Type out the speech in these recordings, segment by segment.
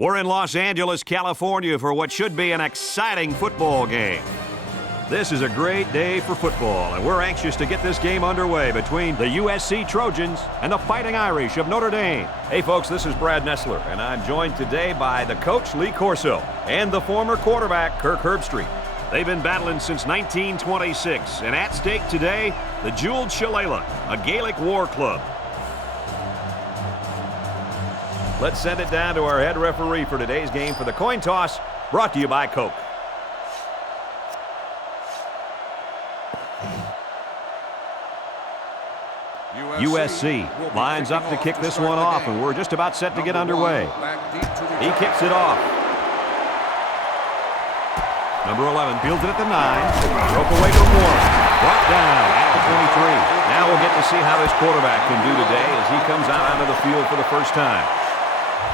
We're in Los Angeles, California for what should be an exciting football game. This is a great day for football, and we're anxious to get this game underway between the USC Trojans and the Fighting Irish of Notre Dame. Hey folks, this is Brad Nessler, and I'm joined today by the coach Lee Corso and the former quarterback Kirk Herbstreit. They've been battling since 1926, and at stake today, the jeweled Shillelagh, a Gaelic war club. Let's send it down to our head referee for today's game for the coin toss, brought to you by Coke. USC lines up to kick this one off, and we're just about set to get underway. He kicks it off. Number 11 fields it at the 9. Broke away from Warren. Brought down at the 23. Now we'll get to see how this quarterback can do today as he comes out onto the field for the first time.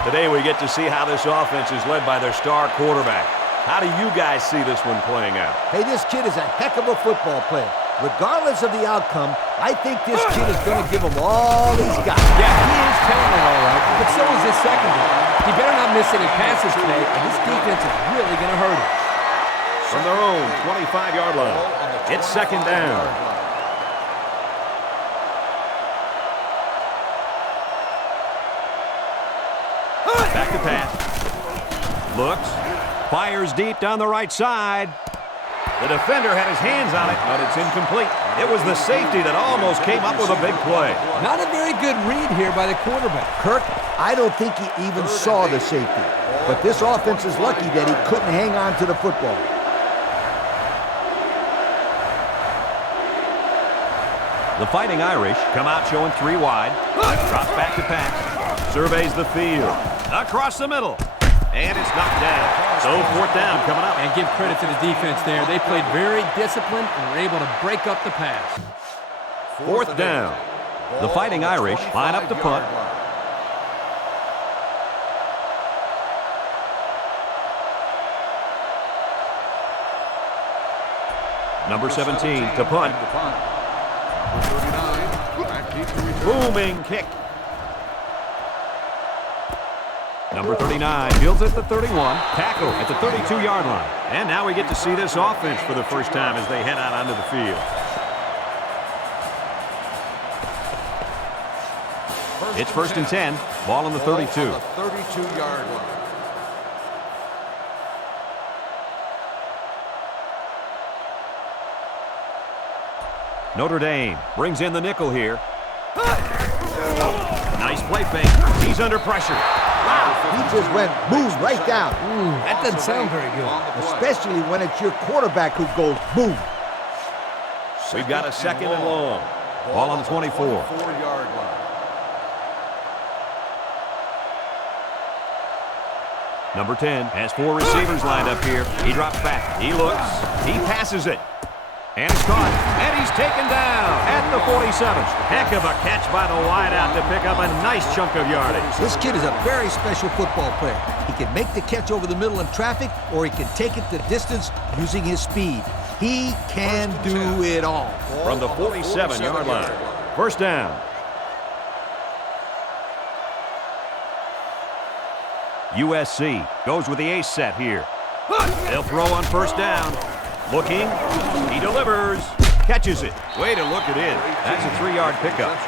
Today we get to see how this offense is led by their star quarterback. How do you guys see this one playing out? Hey, this kid is a heck of a football player. Regardless of the outcome, I think this kid is going to give him all he's got. Yeah, he is talented, all right, but so is his secondary. He better not miss any passes today, or this defense is really going to hurt him. From their own 25-yard line, it's second down. Back to pass. Looks. Fires deep down the right side. The defender had his hands on it, but it's incomplete. It was the safety that almost came up with a big play. Not a very good read here by the quarterback. Kirk, I don't think he even saw the safety. But this offense is lucky that he couldn't hang on to the football. The Fighting Irish come out showing 3 wide. Drops back to pass. Surveys the field. Across the middle. And it's knocked down. So fourth down coming up. And give credit to the defense there. They played very disciplined and were able to break up the pass. Fourth down. The Fighting Irish line up to punt. Number 17 to punt. Booming kick. Number 39 fields at the 31. Tackle at the 32-yard line. And now we get to see this offense for the first time as they head out onto the field. It's first and 10. Ball on the 32. 32-yard line. Notre Dame brings in the nickel here. Nice play fake. He's under pressure. Wow, he just went boom right down. That doesn't sound very good. Especially when it's your quarterback who goes boom. We've got a second and long. Ball on the 24. 4-yard line. Number 10 has 4 receivers lined up here. He drops back. He looks. He passes it. And it's caught. And he's taken down at the 47. Heck of a catch by the wideout to pick up a nice chunk of yardage. This kid is a very special football player. He can make the catch over the middle in traffic, or he can take it the distance using his speed. He can do it all. From the 47-yard line. First down. USC goes with the ace set here. They'll throw on first down. Looking, he delivers, catches it. Way to look it in. That's a 3-yard pickup.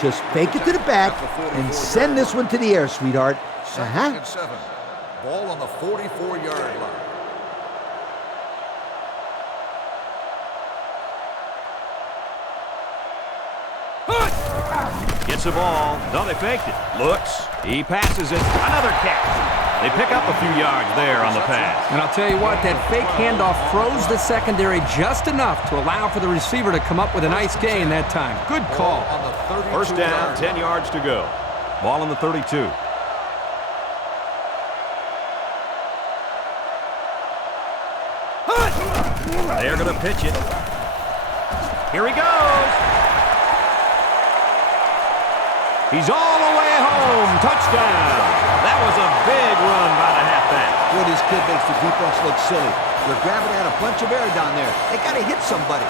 Just fake it to the back and send this one to the air, sweetheart. Second and 7. Ball on the 44-yard line. Gets the ball. No, they faked it. Looks. He passes it. Another catch. They pick up a few yards there on the pass. And I'll tell you what, that fake handoff froze the secondary just enough to allow for the receiver to come up with a nice gain that time. Good call. First down, 10 yards to go. Ball on the 32. They're going to pitch it. Here he goes. He's all the way home. Touchdown. That was a big run by the halfback. Boy, this kid makes the defense look silly. They're grabbing at a bunch of air down there. They got to hit somebody.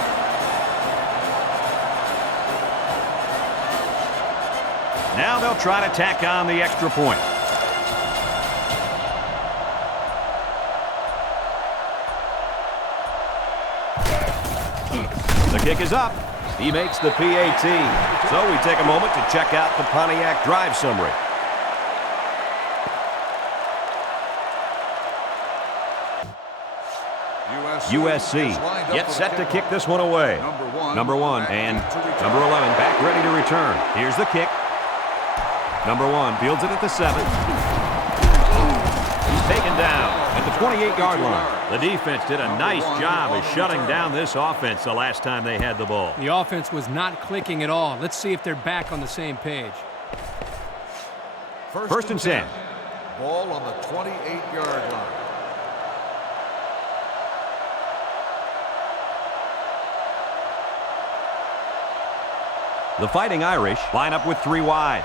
Now they'll try to tack on the extra point. The kick is up. He makes the PAT. So we take a moment to check out the Pontiac drive summary. USC gets set to kick this one away. Number one and number 11 back ready to return. Here's the kick. Number 1 fields it at the 7. He's taken down at the 28-yard line. The defense did a nice job of shutting down this offense the last time they had the ball. The offense was not clicking at all. Let's see if they're back on the same page. First and 10. Ball on the 28-yard line. The Fighting Irish line up with 3 wide.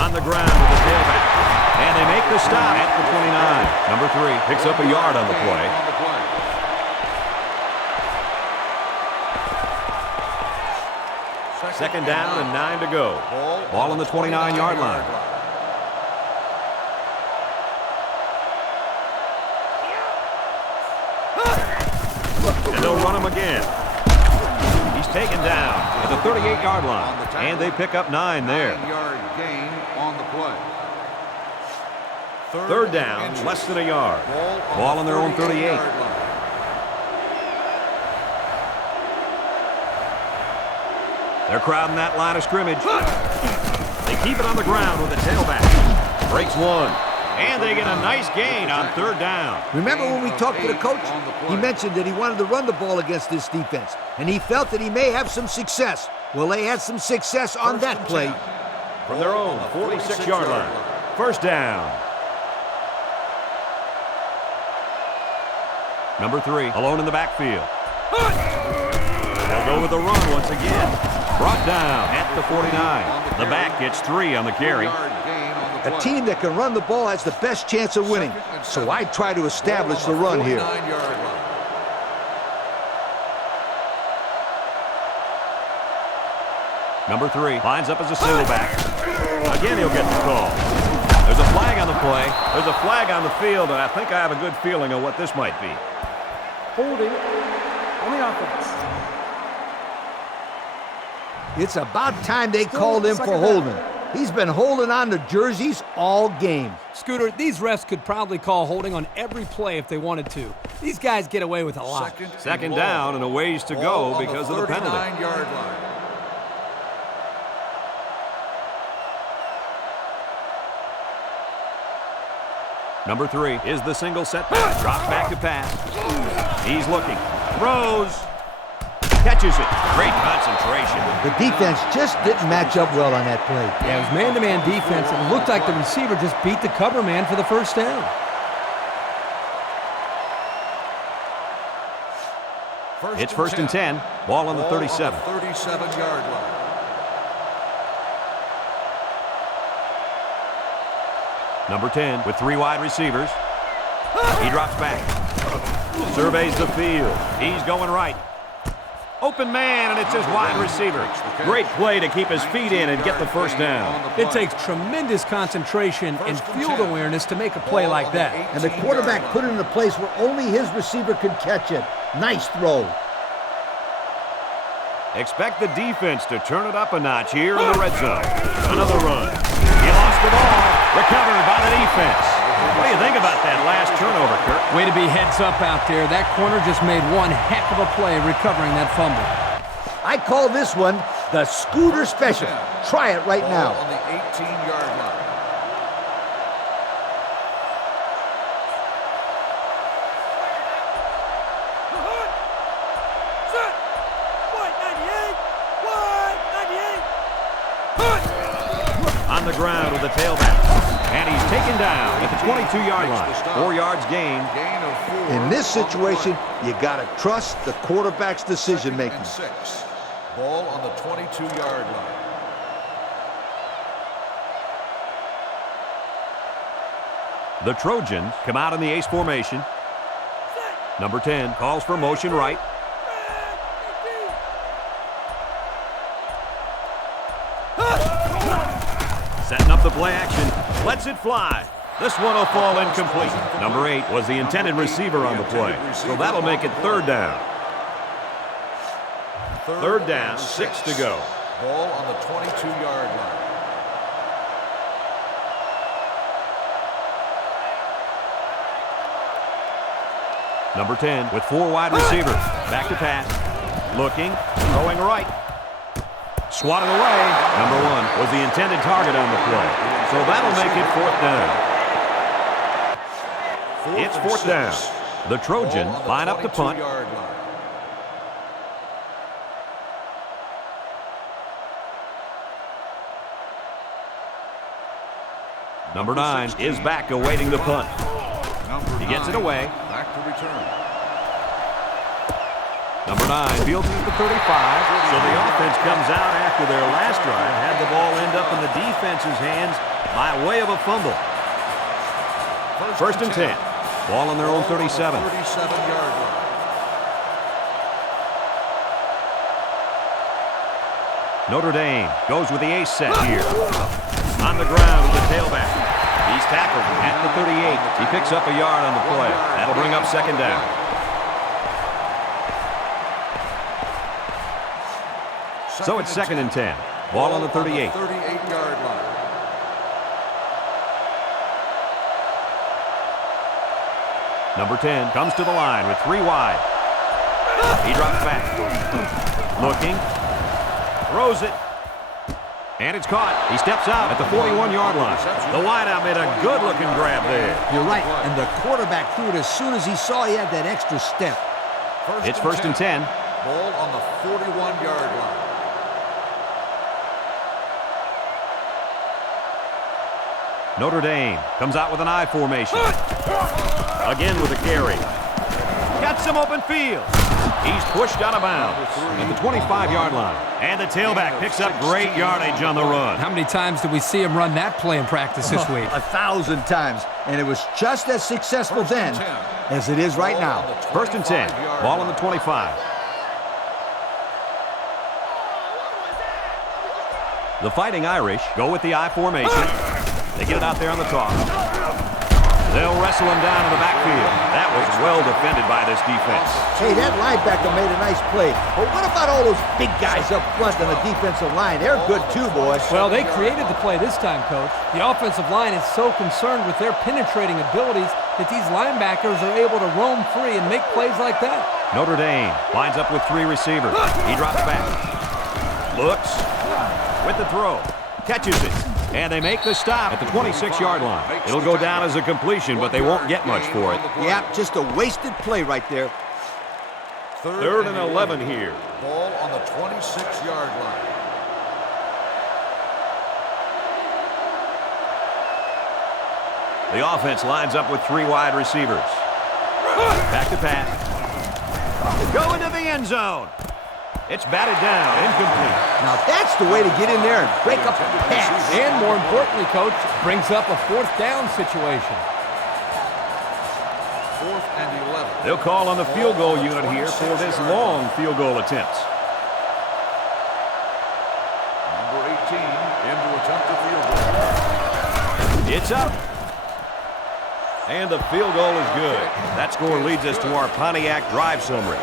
On the ground with the tailback. And they make the stop at the 29. Number 3 picks up a yard on the play. Second down and 9 to go. Ball on the 29-yard line. And they'll run him again. He's taken down at the 38-yard line. And they pick up 9 there. 9-yard gain on the play. Third down, less than a yard. Ball on their own 38. They're crowding that line of scrimmage. They keep it on the ground with the tailback. Breaks 1. And they get a nice gain on third down. Remember when we talked to the coach? He mentioned that he wanted to run the ball against this defense, and he felt that he may have some success. Well, they had some success on that play. From their own 46-yard line. First down. Number 3, alone in the backfield. They'll go with the run once again. Brought down at the 49. The back gets 3 on the carry. A team that can run the ball has the best chance of winning. So I try to establish the run here. Number 3 lines up as a single back. Again, he'll get the call. There's a flag on the play. There's a flag on the field, and I think I have a good feeling of what this might be. Holding on the offense. It's about time they called him for holding. He's been holding on to jerseys all game. Scooter, these refs could probably call holding on every play if they wanted to. These guys get away with a lot. Second down and a ways to go because of the penalty. 39-yard line. Number 3 is the single setback. Drops back to pass. He's looking. Throws. Catches it. Great concentration. The defense just didn't match up well on that play. Yeah, it was man-to-man defense. It looked like the receiver just beat the cover man for the first down. It's first and 10. Ball on the 37. 37-yard line. Number 10 with 3 wide receivers. He drops back. Surveys the field. He's going right. Open man, and it's his wide receiver. Great play to keep his feet in and get the first down. It takes tremendous concentration and field awareness to make a play like that. And the quarterback put it in a place where only his receiver could catch it. Nice throw. Expect the defense to turn it up a notch here in the red zone. Another run. He lost the ball. Recovered by the defense. What do you think about that last turnover, Kurt? Way to be heads up out there. That corner just made one heck of a play recovering that fumble. I call this one the Scooter Special. Try it right now. On the 18-yard line. On the ground with the tailback. And he's taken down at the 22-yard line. 4 yards gained. Gain of 4. In this situation, you got to trust the quarterback's decision-making. 6. Ball on the 22-yard line. The Trojans come out in the ace formation. Number 10 calls for motion right. Setting up the play action. Lets it fly. This one will fall incomplete. Number 8 was the intended receiver on the play, so that'll make it third down. Third down, 6 to go. Ball on the 22-yard line. Number 10 with 4 wide receivers. Back to pass. Looking, throwing right. Swatted away. Number 1 was the intended target on the play. So that'll make it 4th down. It's 4th down. The Trojans line up to punt. Number 9 is back awaiting the punt. He gets it away. Back to return. Number 9 fields it at the 35. So the offense comes out after their last drive. Had the ball end up in the defense's hands by way of a fumble. First and 10. Ball on their own 37. 37-yard line. Notre Dame goes with the ace set here. On the ground with the tailback. He's tackled at the 38. He picks up a yard on the play. That'll bring up 2nd down. So it's 2nd and 10. Ball on the 38. 38-yard line. Number 10 comes to the line with 3 wide. He drops back. Looking. Throws it. And it's caught. He steps out at the 41-yard line. The wideout made a good-looking grab there. You're right, and the quarterback threw it as soon as he saw he had that extra step. It's 1st and 10. Ball on the 41-yard line. Notre Dame comes out with an I formation. Again with a carry. Got some open field. He's pushed out of bounds at the 25-yard line. And the tailback picks up great yardage on the run. How many times did we see him run that play in practice this week? 1,000 times, and it was just as successful then as it is right now. 1st and 10. Ball on the 25. The Fighting Irish go with the I formation. They get it out there on the toss. They'll wrestle him down in the backfield. That was well defended by this defense. Hey, that linebacker made a nice play. But what about all those big guys up front on the defensive line? They're good too, boys. Well, they created the play this time, Coach. The offensive line is so concerned with their penetrating abilities that these linebackers are able to roam free and make plays like that. Notre Dame lines up with 3 receivers. He drops back. Looks with the throw. Catches it. And they make the stop at the 26-yard line. It'll go down as a completion, but they won't get much for it. Yep, just a wasted play right there. 3rd and 11 here. Ball on the 26-yard line. The offense lines up with 3 wide receivers. Back to pass. Go into the end zone. It's batted down, incomplete. Now that's the way to get in there and break up the pass. And more importantly, Coach, brings up a 4th down situation. 4th and 11. They'll call on the field goal unit here for this long field goal attempt. Number 18 in to attempt the field goal. It's up. And the field goal is good. That score leads us to our Pontiac drive summary.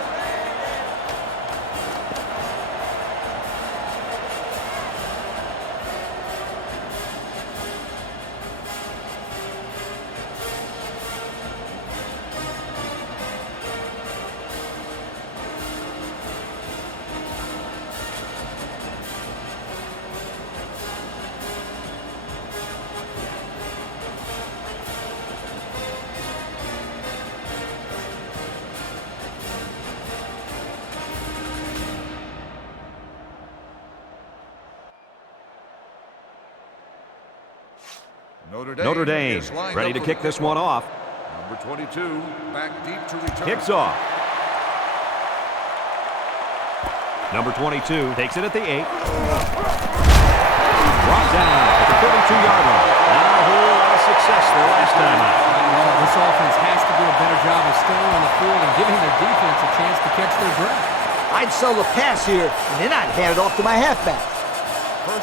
Notre Dame ready to kick this one off. Number 22 back deep to return. Kicks off. Number 22 takes it at the 8. Brought down at the 32-yard line. Not a whole lot of success their last time out. This offense has to do a better job of staying on the field and giving their defense a chance to catch their breath. I'd sell the pass here, and then I'd hand it off to my halfback.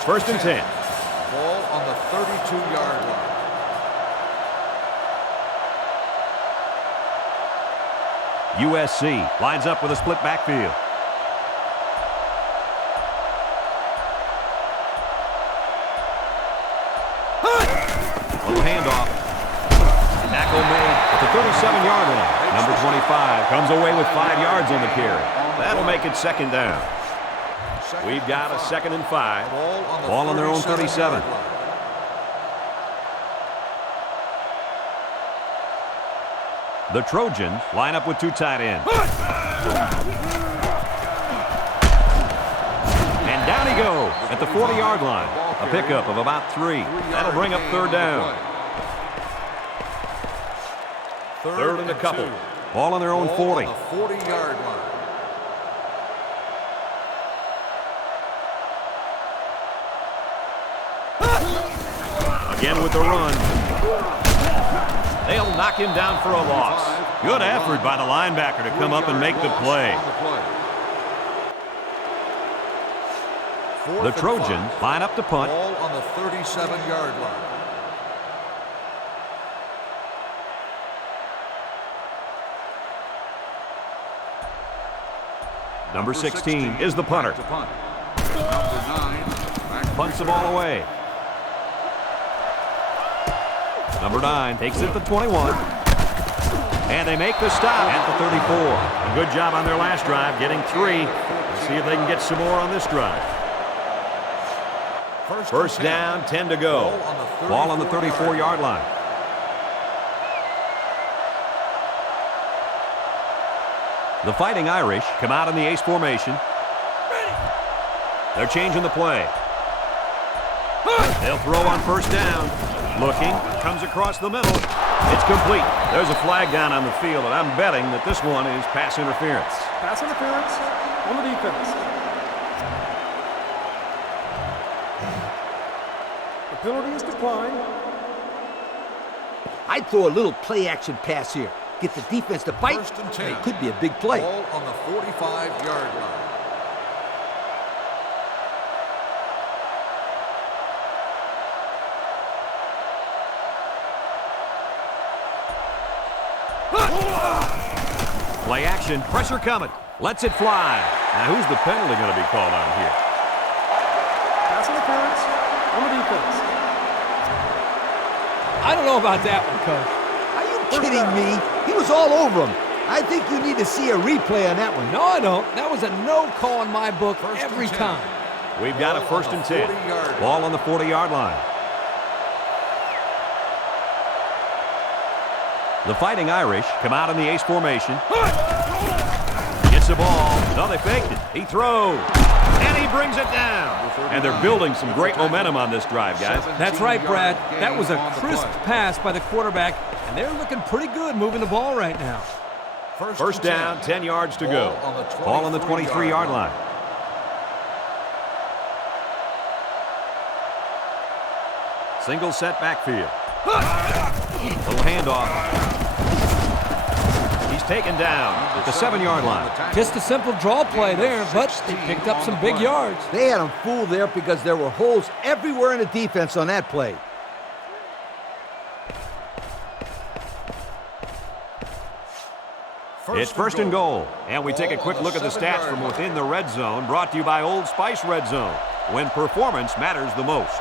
First and 10. Ball on the 32-yard line. USC lines up with a split backfield. 7-yard line. Number 25 comes away with 5 yards on the carry. That'll make it second down. We've got a 2nd and 5. Ball on their own 37. The Trojans line up with 2 tight ends. And down he goes at the 40-yard line. A pickup of about 3. That'll bring up 3rd down. 3rd and a couple. Ball on their own 40. 40-yard line. Again with the run. They'll knock him down for a loss. Good effort by the linebacker to come up and make the play. The Trojans line up to punt. Ball on the 37-yard line. Number 16 is the punter. Punts the ball away. Number 9 takes it to 21. And they make the stop at the 34. A good job on their last drive, getting 3. Let's see if they can get some more on this drive. First down, 10 to go. Ball on the 34-yard line. The Fighting Irish come out in the ace formation. They're changing the play. They'll throw on first down. Looking, comes across the middle. It's complete. There's a flag down on the field, and I'm betting that this one is pass interference. Pass interference on the defense. The penalty is declined. I'd throw a little play-action pass here. Get the defense to bite. First and 10. It could be a big play. Ball on the 45-yard line. Play action, pressure coming. Lets it fly. Now who's the penalty going to be called on here? Pass interference on the defense. I don't know about that one, Coach. Are you kidding me? He was all over him. I think you need to see a replay on that one. No, I don't. That was a no call in my book every time. We've got a 1st and 10. Ball on the 40-yard line. The Fighting Irish come out in the ace formation. Gets the ball. No, they faked it. He throws. And he brings it down. And they're building some great momentum on this drive, guys. That's right, Brad. That was a crisp pass by the quarterback, and they're looking pretty good moving the ball right now. First down, 10 yards to go. Ball on the 23-yard line. Single set backfield. Little handoff. He's taken down at the 7-yard line. Just a simple draw play there, but they picked up some big yards. They had him fooled there because there were holes everywhere in the defense on that play. It's 1st and goal. And we take a quick look at the stats from within the red zone, brought to you by Old Spice Red Zone, when performance matters the most.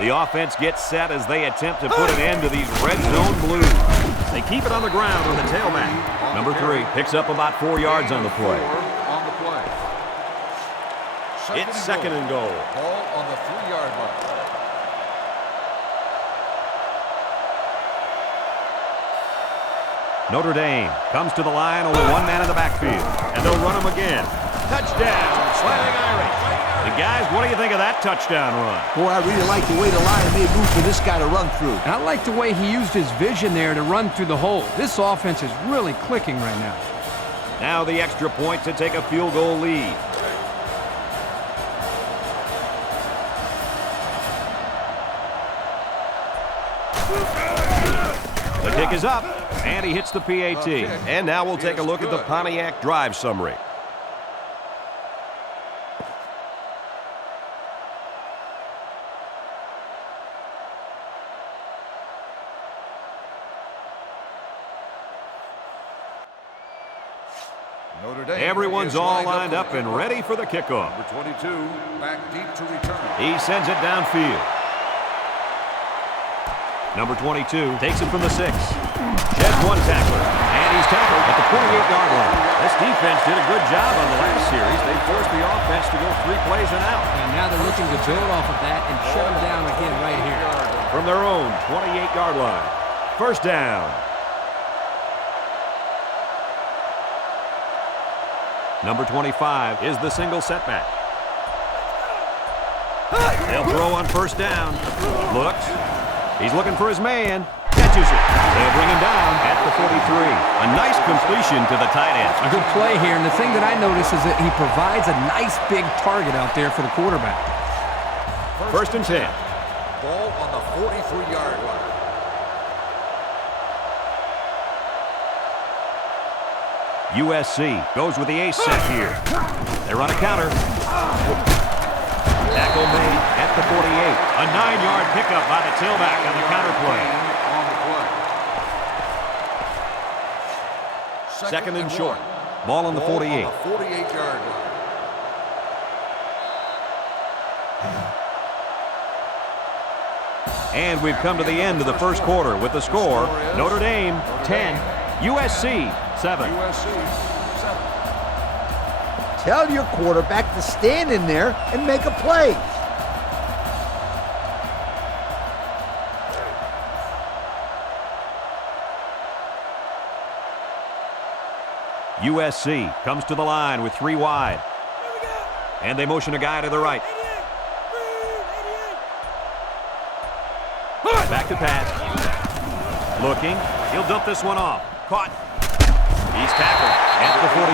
The offense gets set as they attempt to put an end to these red zone blues. They keep it on the ground with a tailback. Number 3 picks up about 4 yards on the play. It's 2nd and goal. Ball on the 3-yard line. Notre Dame comes to the line, only one man in the backfield. And they'll run him again. Touchdown, Fighting Irish. And guys, what do you think of that touchdown run? Boy, I really like the way the line made room for this guy to run through. And I like the way he used his vision there to run through the hole. This offense is really clicking right now. Now the extra point to take a field goal lead. The kick is up, and he hits the PAT. And now we'll take a look at the Pontiac drive summary. Everyone's all lined up and ready for the kickoff. Number 22, back deep to return. He sends it downfield. Number 22 takes him from the 6. Sheds one tackler, and he's tackled at the 28-yard line. This defense did a good job on the last series. They forced the offense to go 3 plays and out. And now they're looking to build off of that and shut them down again right here. From their own 28-yard line. First down. Number 25 is the single setback. They'll throw on first down. Looks. He's looking for his man. Catches it. They'll bring him down at the 43. A nice completion to the tight end. A good play here, and the thing that I notice is that he provides a nice big target out there for the quarterback. First and 10. Ball on the 43-yard line. USC goes with the ace set here. They run a counter. Tackle made at the 48. A 9-yard pickup by the tailback on the counter play. Second and short. Ball on the 48. On the 48-yard line. And we've come to the end of the first quarter with the score, Notre Dame 10, USC 7. USC 7. Tell your quarterback to stand in there and make a play. USC comes to the line with 3 wide. And they motion a guy to the right. Back to pass. Looking. He'll dump this one off. Caught. He's tackled at the 42.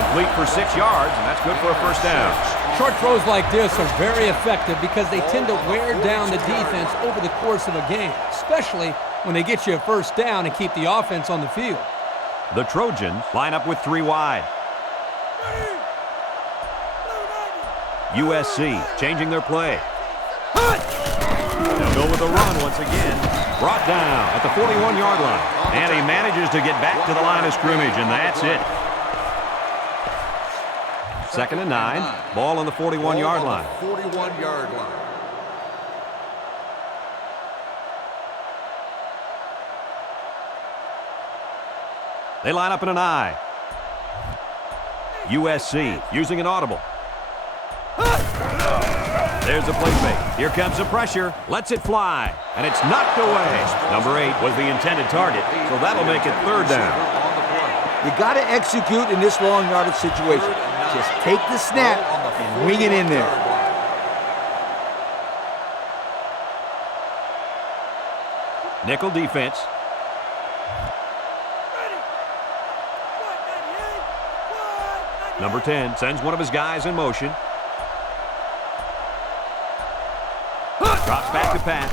Complete for 6 yards, and that's good for a first down. Short throws like this are very effective because they tend to wear down the defense over the course of a game, especially when they get you a first down and keep the offense on the field. The Trojans line up with 3 wide. USC changing their play. They'll go with a run once again. Brought down at the 41-yard line. And he manages to get back to the line of scrimmage, and that's it. Second and 9. Ball on the 41-yard line. 41-yard line. They line up in an I. USC using an audible. There's a play fake. Here comes the pressure. Lets it fly. And it's knocked away. Number 8 was the intended target, so that'll make it third down. You got to execute in this long yardage situation. Just take the snap and wing it in there. Nickel defense. Number 10 sends one of his guys in motion. Drops back to pass.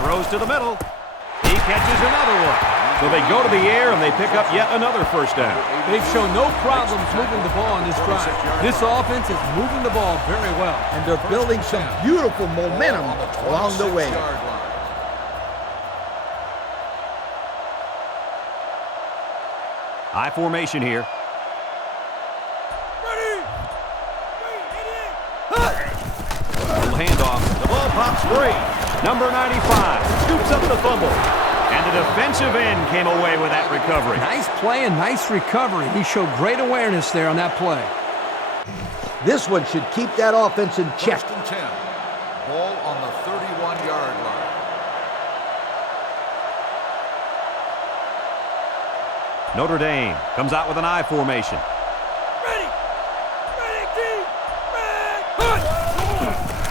Throws to the middle. He catches another one. So they go to the air and they pick up yet another first down. They've shown no problems moving the ball on this drive. This offense is moving the ball very well. And they're building some beautiful momentum along the way. I formation here. Little handoff. The ball pops free. Number 95 scoops up the fumble. And the defensive end came away with that recovery. Nice play and nice recovery. He showed great awareness there on that play. This one should keep that offense in check. First and 10. Ball on the 31-yard line. Notre Dame comes out with an I formation.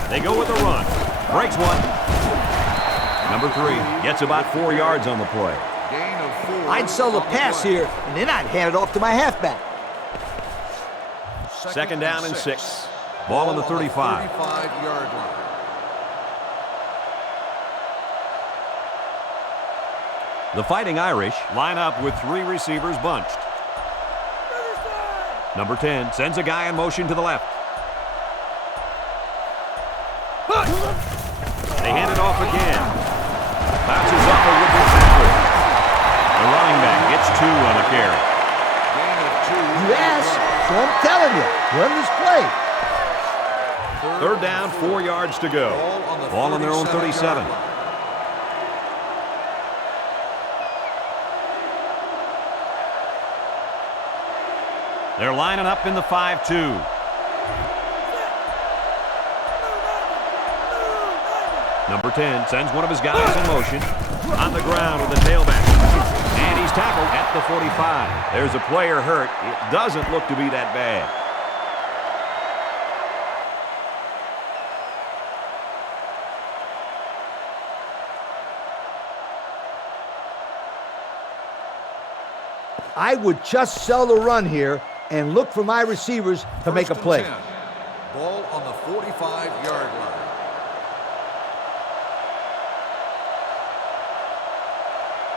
They go with a run. Breaks one. Number 3 gets about 4 yards on the play. Gain of 4. I'd sell the pass here, and then I'd hand it off to my halfback. Second down and 6. Ball on the 35. 35-yard line. The Fighting Irish line up with 3 receivers bunched. Number 10 sends a guy in motion to the left. They hand it off again. Bounces off a would-be tackler. The running back gets 2 on the carry. Gain of 2. You asked, so I'm telling you, run this play. Third down, 4 yards to go. Ball on their own 37. They're lining up in the 5-2. Number 10 sends one of his guys in motion. On the ground with the tailback. And he's tackled at the 45. There's a player hurt. It doesn't look to be that bad. I would just sell the run here and look for my receivers to make a play. 10. Ball on the 45-yard line.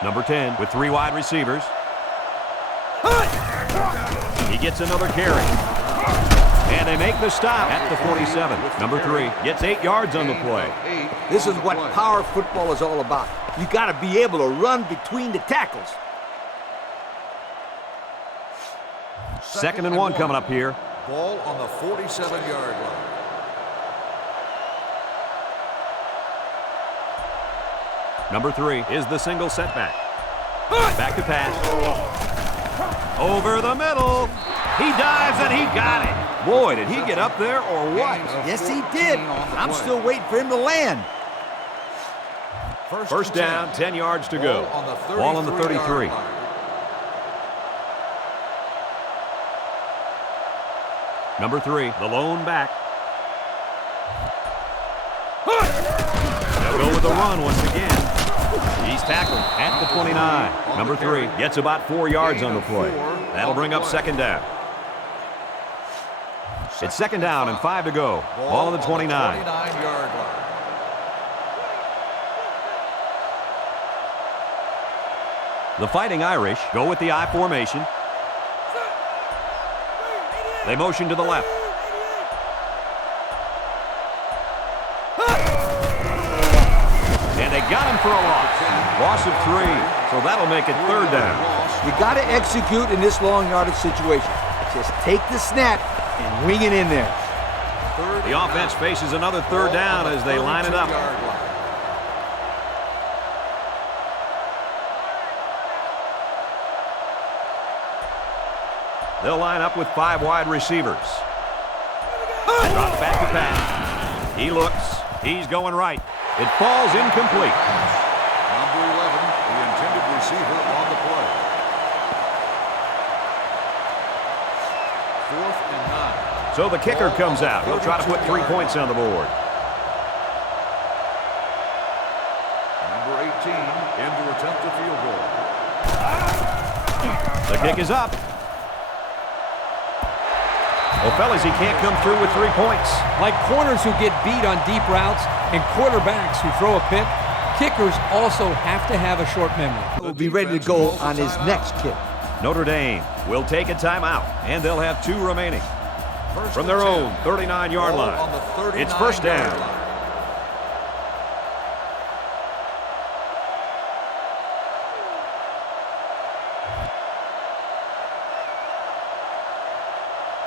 Number 10 with 3 wide receivers. He gets another carry. And they make the stop at the 47. Number 3 gets 8 yards on the play. This is what power football is all about. You got to be able to run between the tackles. 2nd and 1 coming up here. Ball on the 47-yard line. Number 3 is the single setback. Back to pass. Over the middle. He dives and he got it. Boy, did he get up there or what? Yes, he did. I'm still waiting for him to land. First down, 10 yards to go. Ball on the 33. Number 3, the lone back. They'll go with the run once again. He's tackled at the 29. Number 3 gets about 4 yards on the play. That'll bring up 2nd down. It's 2nd down and 5 to go. Ball on the 29. The Fighting Irish go with the I formation. They motion to the left. And they got him for a loss. Loss of 3, so that'll make it 3rd down. You got to execute in this long yardage situation. Just take the snap and wing it in there. The offense faces another 3rd down as they line it up. They'll line up with 5 wide receivers. Drops back to pass. He looks. He's going right. It falls incomplete. Number 11, the intended receiver on the play. 4th and 9. So the kicker comes out. He'll try to put 3 points on the board. Number 18 in to attempt the field goal. The kick is up. Well, fellas, he can't come through with 3 points. Like corners who get beat on deep routes and quarterbacks who throw a pick, kickers also have to have a short memory. He'll be ready to go on his next kick. Notre Dame will take a timeout, and they'll have 2 remaining. From their own 39-yard line, it's 1st down.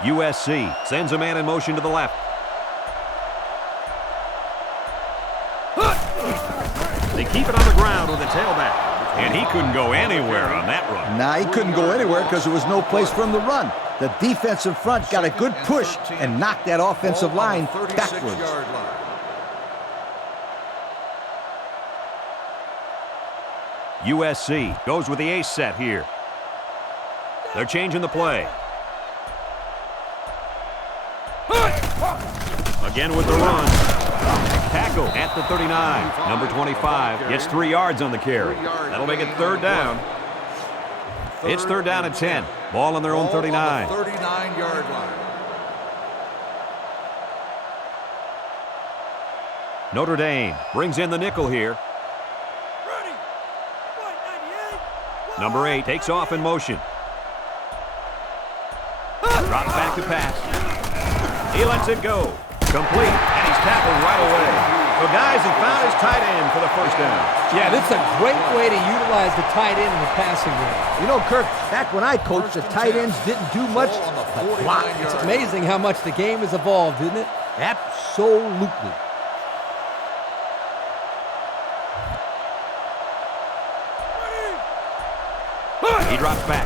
USC sends a man in motion to the left. They keep it on the ground with a tailback, and he couldn't go anywhere on that run. Nah, he couldn't go anywhere because there was no place for him to run. The defensive front got a good push and knocked that offensive line backwards. USC goes with the ace set here. They're changing the play. Again with the run. Tackle at the 39. Number 25 gets 3 yards on the carry. That'll make it 3rd down. It's 3rd down and 10. Ball on their own 39. 39-yard line. Notre Dame brings in the nickel here. Number 8 takes off in motion. Drops back to pass. He lets it go. Complete, and he's tackled right away. So guys have found his tight end for the 1st down. Yeah, this is a great way to utilize the tight end in the passing game. You know, Kirk, back when I coached, the tight ends didn't do much but block. It's amazing how much the game has evolved, isn't it? Absolutely. He drops back.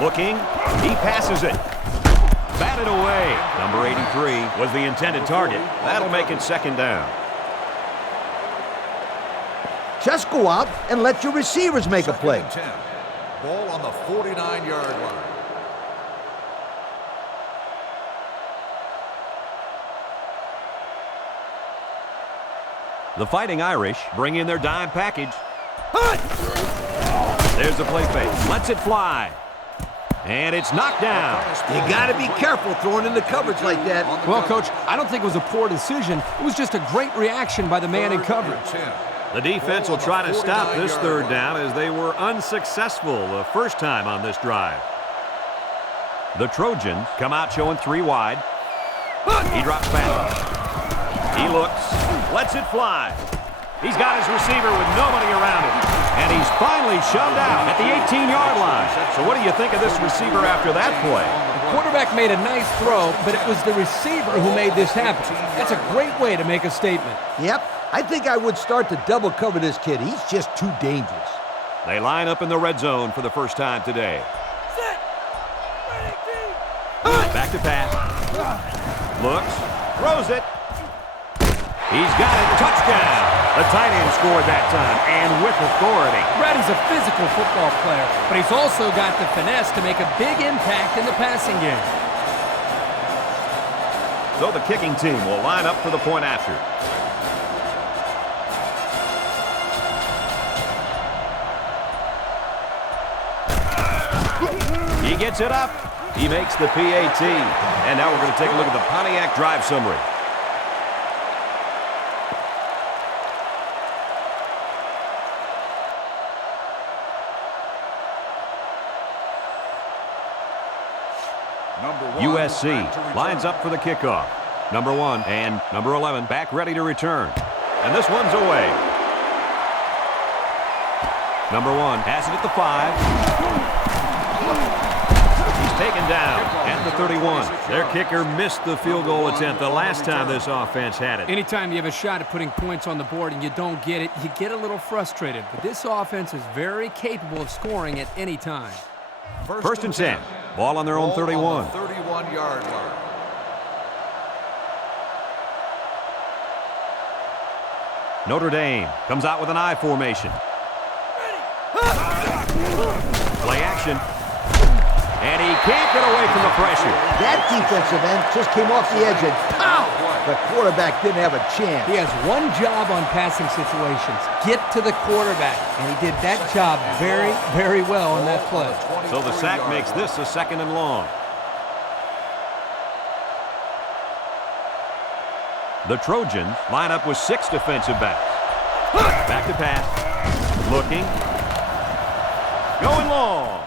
Looking. He passes it. Batted away. Number 83 was the intended target. That'll make it second down. Just go out and let your receivers make a play. Second and 10. Ball on the 49-yard line. The Fighting Irish bring in their dime package. There's the play fake. Lets it fly. And it's knocked down. You got to be careful throwing into coverage like that. Well, Coach, I don't think it was a poor decision. It was just a great reaction by the man in coverage. The defense will try to stop this third down as they were unsuccessful the first time on this drive. The Trojans come out showing 3 wide. He drops back. He looks, lets it fly. He's got his receiver with nobody around him. And he's finally shoved out at the 18-yard line. So what do you think of this receiver after that play? The quarterback made a nice throw, but it was the receiver who made this happen. That's a great way to make a statement. Yep, I think I would start to double cover this kid. He's just too dangerous. They line up in the red zone for the first time today. Set. Ready, team. Back to pass. Looks, throws it. He's got it. Touchdown. The tight end scored that time, and with authority. Brady's a physical football player, but he's also got the finesse to make a big impact in the passing game. So the kicking team will line up for the point after. He gets it up. He makes the PAT. And now we're going to take a look at the Pontiac drive summary. USC lines up for the kickoff. Number 1 and number 11 back ready to return. And this one's away. Number 1 has it at the 5. He's taken down at the 31. Their kicker missed the field goal attempt the last time this offense had it. Anytime you have a shot at putting points on the board and you don't get it, you get a little frustrated. But this offense is very capable of scoring at any time. First and 10. Ball on their own 31. 31-yard line. Notre Dame comes out with an I formation. Play action. And he can't get away from the pressure. That defensive end just came off the edge and pow! The quarterback didn't have a chance. He has one job on passing situations. Get to the quarterback. And he did that job very, very well on that play. So the sack makes this a second and long. The Trojans line up with 6 defensive backs. Back to pass. Looking. Going long.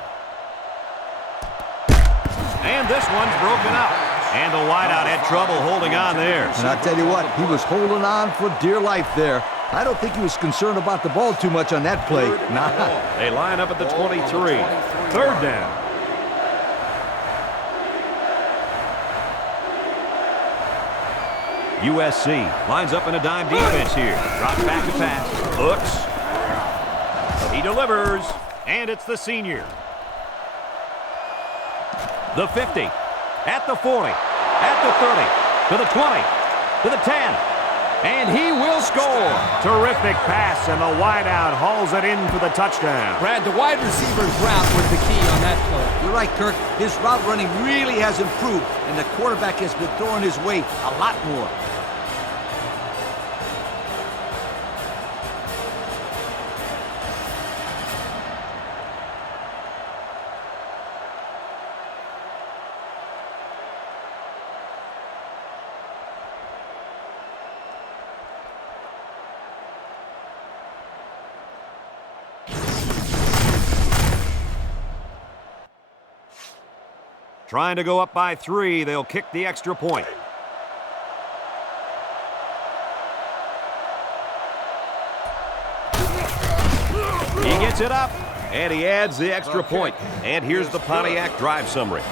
And this one's broken up. And the wideout had trouble holding on there. And I'll tell you what, he was holding on for dear life there. I don't think he was concerned about the ball too much on that play. Nah. They line up at the 23. Third down. USC lines up in a dime defense here. Drops back to pass. Looks. He delivers. And it's the senior. The 50. At the 40. At the 30. To the 20. To the 10. And he will score. Terrific pass, and the wideout hauls it in for the touchdown. Brad, the wide receiver's route was the key on that play. You're right, Kirk. His route running really has improved, and the quarterback has been throwing his way a lot more. Trying to go up by 3. They'll kick the extra point. He gets it up, and he adds the extra point. And here's the Pontiac drive summary.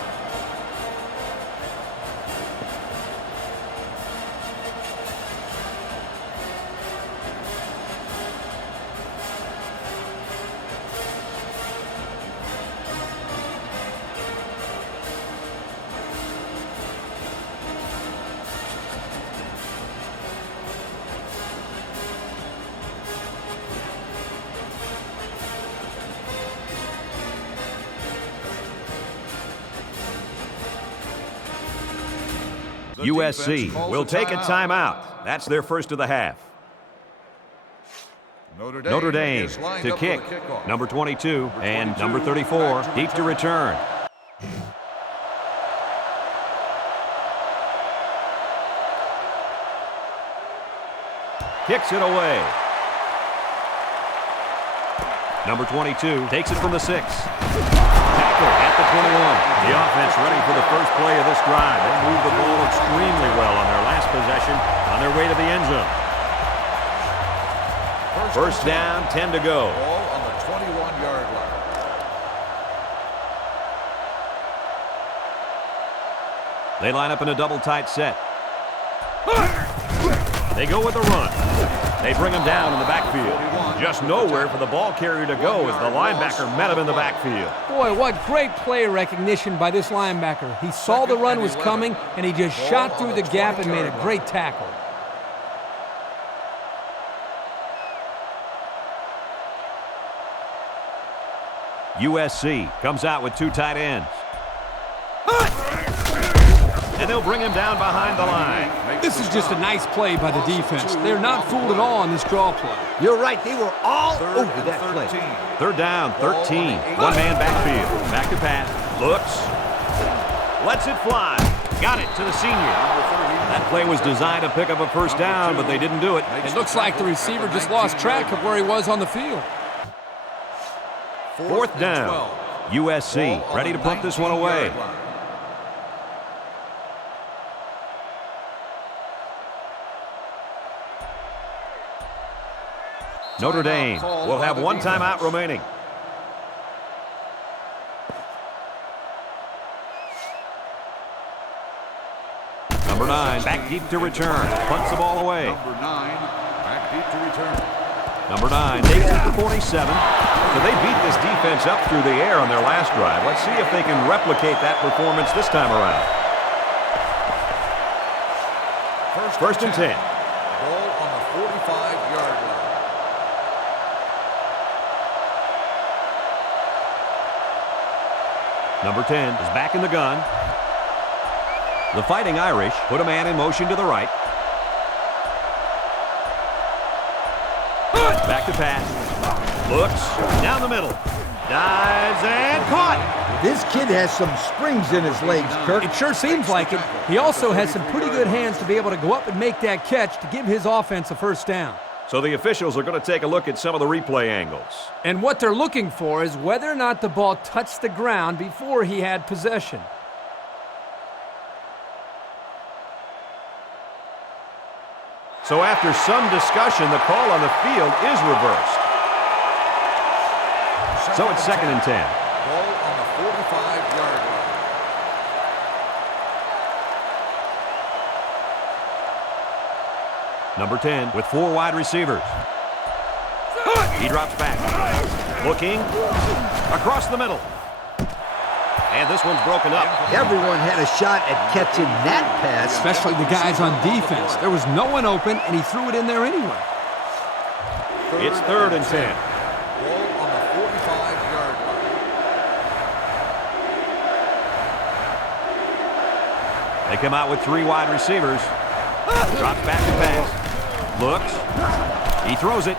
USC will take a timeout. That's their first of the half. Notre Dame to kick. Number 22 and number 34 deep to return. Kicks it away. Number 22 takes it from the 6. Tackle at the 21. The offense ready for the first play of this drive. They moved the ball extremely well on their last possession on their way to the end zone. First down, 10 to go. Ball on the 21-yard line. They line up in a double tight set. They go with the run. They bring him down in the backfield. Just nowhere for the ball carrier to go as the linebacker met him in the backfield. Boy, what great play recognition by this linebacker. He saw the run was coming, and he just shot through the gap and made a great tackle. USC comes out with 2 tight ends. And they'll bring him down behind the line. This is just a nice play by the defense. They're not fooled at all on this draw play. You're right. They were all over that play. Third down, 13. One-man backfield. Back to pass. Looks. Lets it fly. Got it to the senior. That play was designed to pick up a first down, but they didn't do it. It looks like the receiver just lost track of where he was on the field. Fourth down. USC ready to pump this one away. Notre Dame will have 1 timeout remaining. Number 9, back deep to return. Punts the ball away. Number 9, back deep to return. Number 9 takes it to 47. So they beat this defense up through the air on their last drive. Let's see if they can replicate that performance this time around. First and 10. Ball on the 45-yard line. Number 10 is back in the gun. The Fighting Irish put a man in motion to the right. Back to pass. Looks. Down the middle. Dives and caught. This kid has some springs in his legs, Kirk. It sure seems like it. He also has some pretty good hands to be able to go up and make that catch to give his offense a first down. So the officials are going to take a look at some of the replay angles. And what they're looking for is whether or not the ball touched the ground before he had possession. So after some discussion, the call on the field is reversed. So it's 2nd and 10. Ball on the 45-yard line. Number 10 with 4 wide receivers. He drops back. Looking. Across the middle. And this one's broken up. Everyone had a shot at catching that pass. Especially the guys on defense. There was no one open, and he threw it in there anyway. It's 3rd and 10. Ball on the 45-yard line. They come out with 3 wide receivers. Drops back to pass. Looks. He throws it.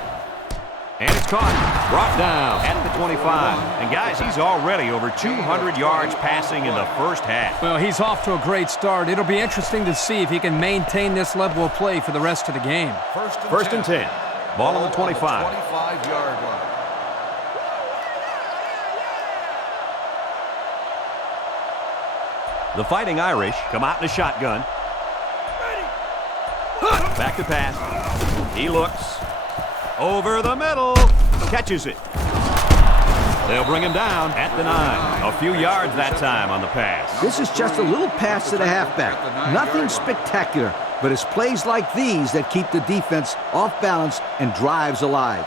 And it's caught. Brought down at the 25. And guys, he's already over 200 yards passing in the first half. Well, he's off to a great start. It'll be interesting to see if he can maintain this level of play for the rest of the game. First and 10. Ball on the 25. 25-yard line. The Fighting Irish come out in a shotgun. Back to pass. He looks. Over the middle. Catches it. They'll bring him down at the 9. A few yards that time on the pass. This is just a little pass to the halfback. Nothing spectacular, but it's plays like these that keep the defense off balance and drives alive.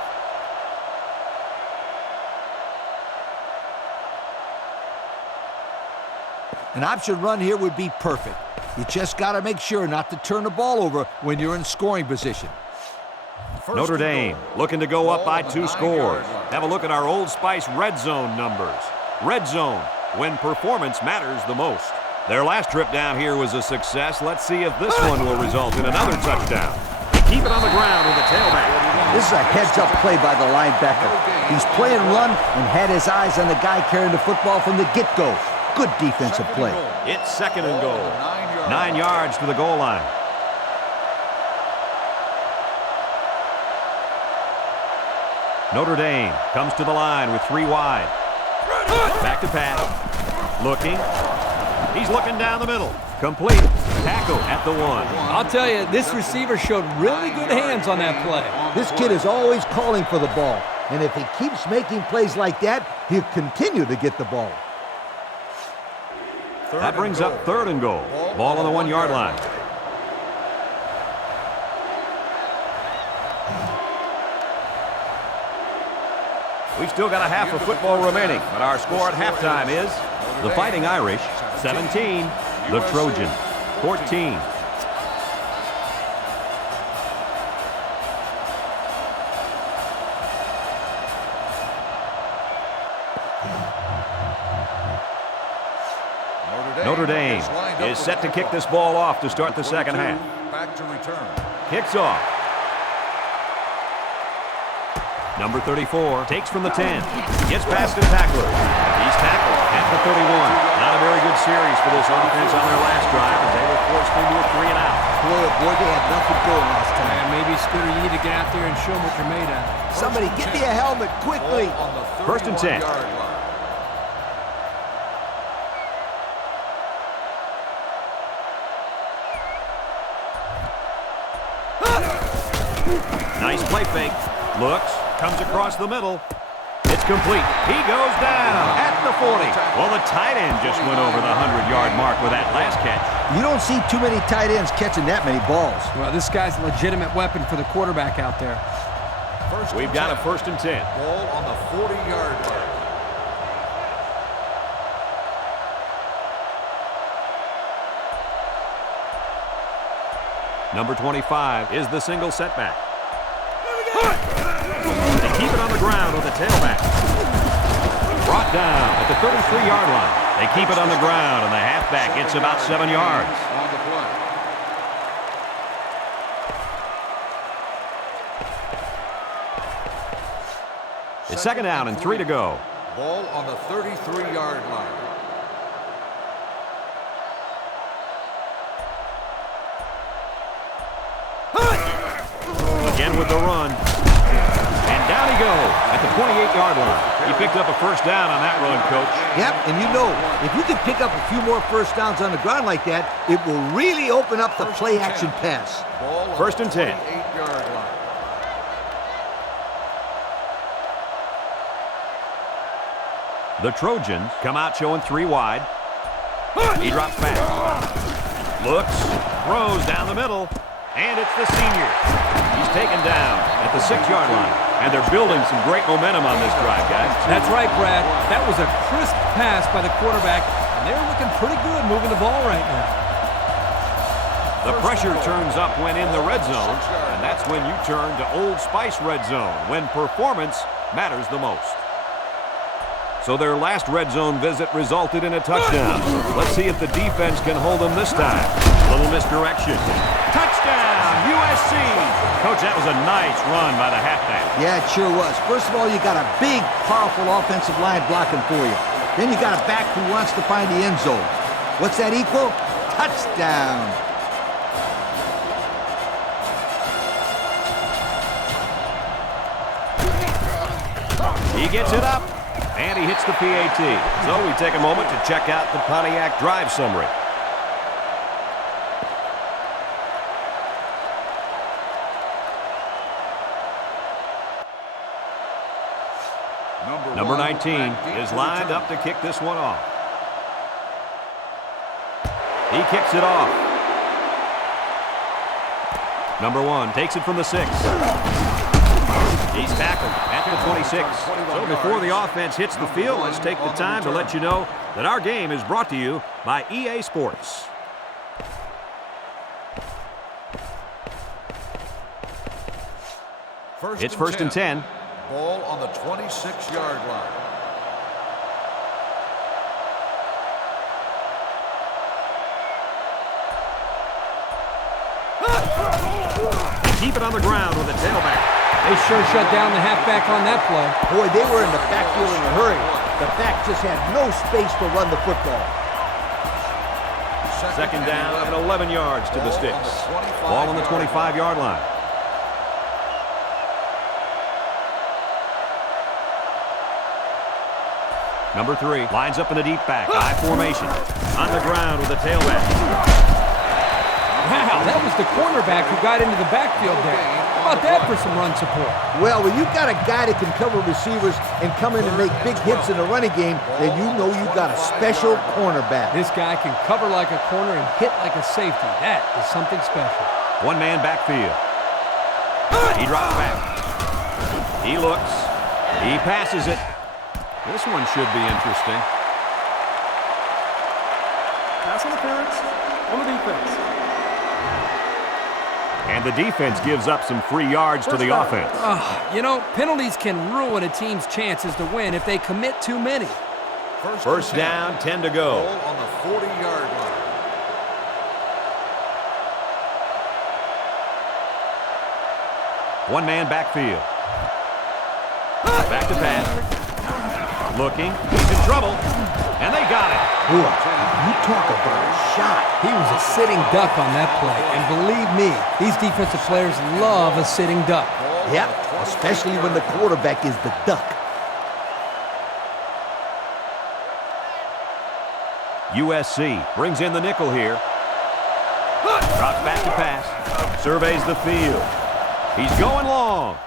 An option run here would be perfect. You just got to make sure not to turn the ball over when you're in scoring position. Notre Dame looking to go up by 2 scores. Have a look at our Old Spice red zone numbers. Red zone, when performance matters the most. Their last trip down here was a success. Let's see if this one will result in another touchdown. Keep it on the ground with the tailback. This is a heads-up play by the linebacker. He's playing run and had his eyes on the guy carrying the football from the get-go. Good defensive play. It's 2nd and goal. 9 yards to the goal line. Notre Dame comes to the line with 3 wide. Back to pass. Looking. He's looking down the middle. Complete. Tackle at the 1. I'll tell you, this receiver showed really good hands on that play. This kid is always calling for the ball. And if he keeps making plays like that, he'll continue to get the ball. That brings up 3rd and goal. Ball on the 1-yard line. We've still got a half of football remaining, but our score at halftime is the Fighting Irish 17, the Trojans 14. Notre Dame is set to kick this ball off to start the second half. Back to return. Kicks off. Number 34 takes from the 10. Gets past the tackler. He's tackled at the 31. Not a very good series for this offense on their last drive as they were forced into a 3 and out. Boy, they had nothing going last time. And maybe, Scooter, you need to get out there and show them what you're made of. Somebody get me a helmet quickly. On the 1st and 10. 31-yard line. Nice play fake. Looks. Comes across the middle. It's complete. He goes down at the 40. Well, the tight end just went over the 100-yard mark with that last catch. You don't see too many tight ends catching that many balls. Well, this guy's a legitimate weapon for the quarterback out there. We've got a 1st and 10. Ball on the 40-yard line. Number 25 is the single setback. They keep it on the ground with the tailback. Brought down at the 33-yard line. They keep it on the ground, and the halfback gets about 7 yards. On the play. It's 2nd down and 3 to go. Ball on the 33-yard line. Again with the run. And down he goes at the 28-yard line. He picked up a 1st down on that run, Coach. Yep, and you know, if you can pick up a few more 1st downs on the ground like that, it will really open up the play-action pass. Ball on 1st and 10. 28-yard line. The Trojans come out showing 3 wide. He drops back. Looks, throws down the middle, and it's the senior. He's taken down at the 6-yard line, and they're building some great momentum on this drive, guys. That's right, Brad. That was a crisp pass by the quarterback, and they're looking pretty good moving the ball right now. The pressure turns up when in the red zone, and that's when you turn to Old Spice Red Zone, when performance matters the most. So their last red zone visit resulted in a touchdown. Let's see if the defense can hold them this time. Little misdirection. Touchdown, USC! Coach, that was a nice run by the halfback. Yeah, it sure was. First of all, you got a big, powerful offensive line blocking for you. Then you got a back who wants to find the end zone. What's that equal? Touchdown! He gets it up, and he hits the PAT. So we take a moment to check out the Pontiac drive summary. Number 19 is lined up to kick this one off. He kicks it off. Number 1 takes it from the 6. He's tackled at the 26. So before the offense hits the field, let's take the time to let you know that our game is brought to you by EA Sports. It's 1st and 10. Ball on the 26-yard line. Keep it on the ground with the tailback. They sure shut down the halfback on that play. Boy, they were in the backfield in a hurry. The back just had no space to run the football. Second down and 11 yards to the sticks. Ball on the 25-yard line. Number 3 lines up in a deep back, I formation. On the ground with the tailback. Wow, that was the cornerback who got into the backfield there. How about that for some run support? Well, when you've got a guy that can cover receivers and come in and make big hits in the running game, then you know you've got a special cornerback. This guy can cover like a corner and hit like a safety. That is something special. One-man backfield. He drops back. He looks. He passes it. This one should be interesting. Pass interference on the defense. And the defense gives up some free yards to the offense. You know, penalties can ruin a team's chances to win if they commit too many. First down, 10 to go. Ball on the 40-yard line. One-man backfield. Back to pass. Looking. He's in trouble. And they got it. Boy, you talk about a shot. He was a sitting duck on that play. And believe me, these defensive players love a sitting duck. Yep, especially when the quarterback is the duck. USC brings in the nickel here. Drops back to pass. Surveys the field. He's going long.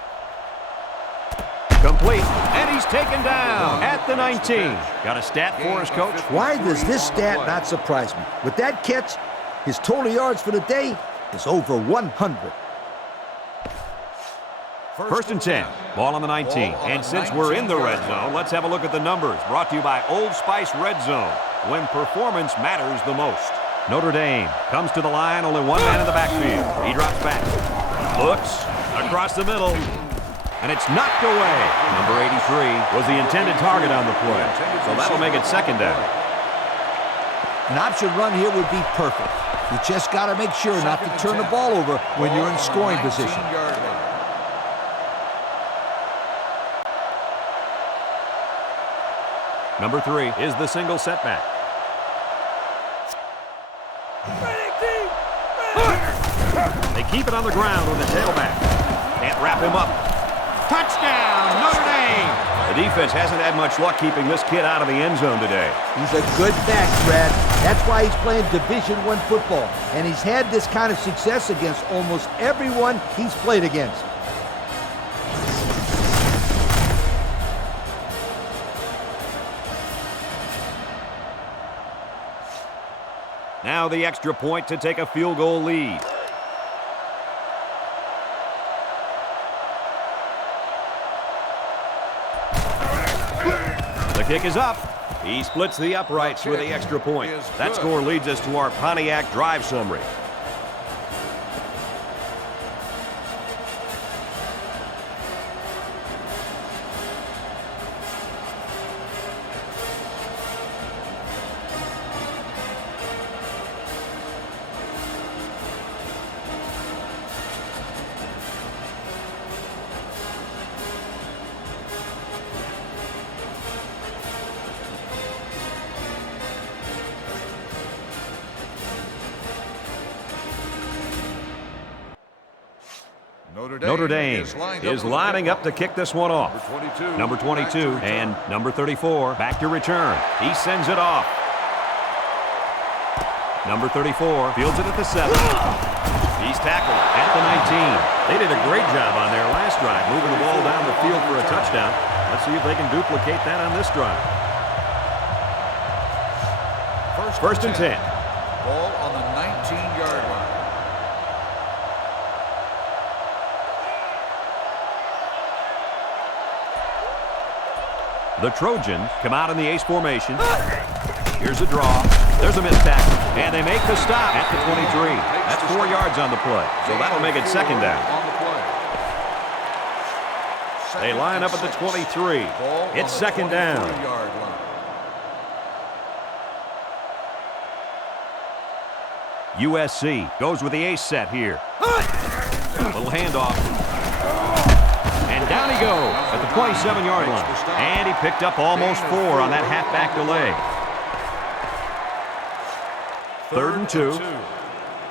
Complete, and he's taken down at the 19. Got a stat for us, Coach? Why does this stat not surprise me? With that catch, his total yards for the day is over 100. First and 10, ball on the 19. And since we're in the red zone, let's have a look at the numbers. Brought to you by Old Spice Red Zone, when performance matters the most. Notre Dame comes to the line, only one man in the backfield. He drops back, looks across the middle, and it's knocked away. Number 83 was the intended target on the play, so that'll make it second down. An option run here would be perfect. You just got to make sure not to turn the ball over when you're in scoring position. Number 3 is the single setback. They keep it on the ground with the tailback. Can't wrap him up. Touchdown, Notre Dame! The defense hasn't had much luck keeping this kid out of the end zone today. He's a good back, Brad. That's why he's playing Division I football. And he's had this kind of success against almost everyone he's played against. Now the extra point to take a field goal lead. The kick is up. He splits the uprights with the extra point. That score leads us to our Pontiac drive summary. Notre Dame is lining up to kick this one off. Number 22 and number 34 back to return. He sends it off. Number 34 fields it at the 7. He's tackled at the 19. They did a great job on their last drive, moving the ball down the field for a touchdown. Let's see if they can duplicate that on this drive. First and 10. Ball on the 19-yard line. The Trojans come out in the ace formation. Here's a draw. There's a missed tackle. And they make the stop at the 23. That's 4 yards on the play. So that'll make it second down. They line up at the 23. It's second down. USC goes with the ace set here. Little handoff. And down he goes at the 27-yard line. And he picked up almost 4 on that halfback delay. 3rd and 2.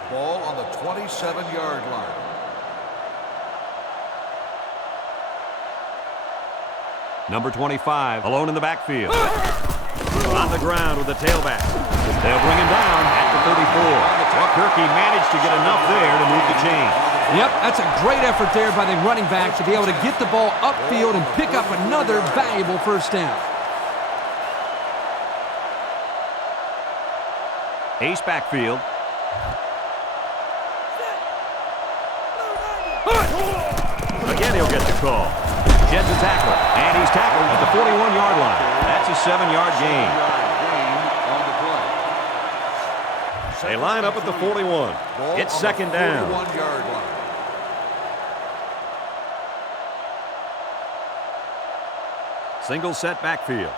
Ball on the 27-yard line. Number 25, alone in the backfield. On the ground with the tailback. They'll bring him down at the 34. Kirky managed to get enough there to move the chain. Yep, that's a great effort there by the running back to be able to get the ball upfield and pick up another valuable first down. Ace backfield. Again, he'll get the call. Sheds a tackle, and he's tackled at the 41-yard line. That's a 7-yard gain. They line up at the 41. It's 2nd down. Single set backfield.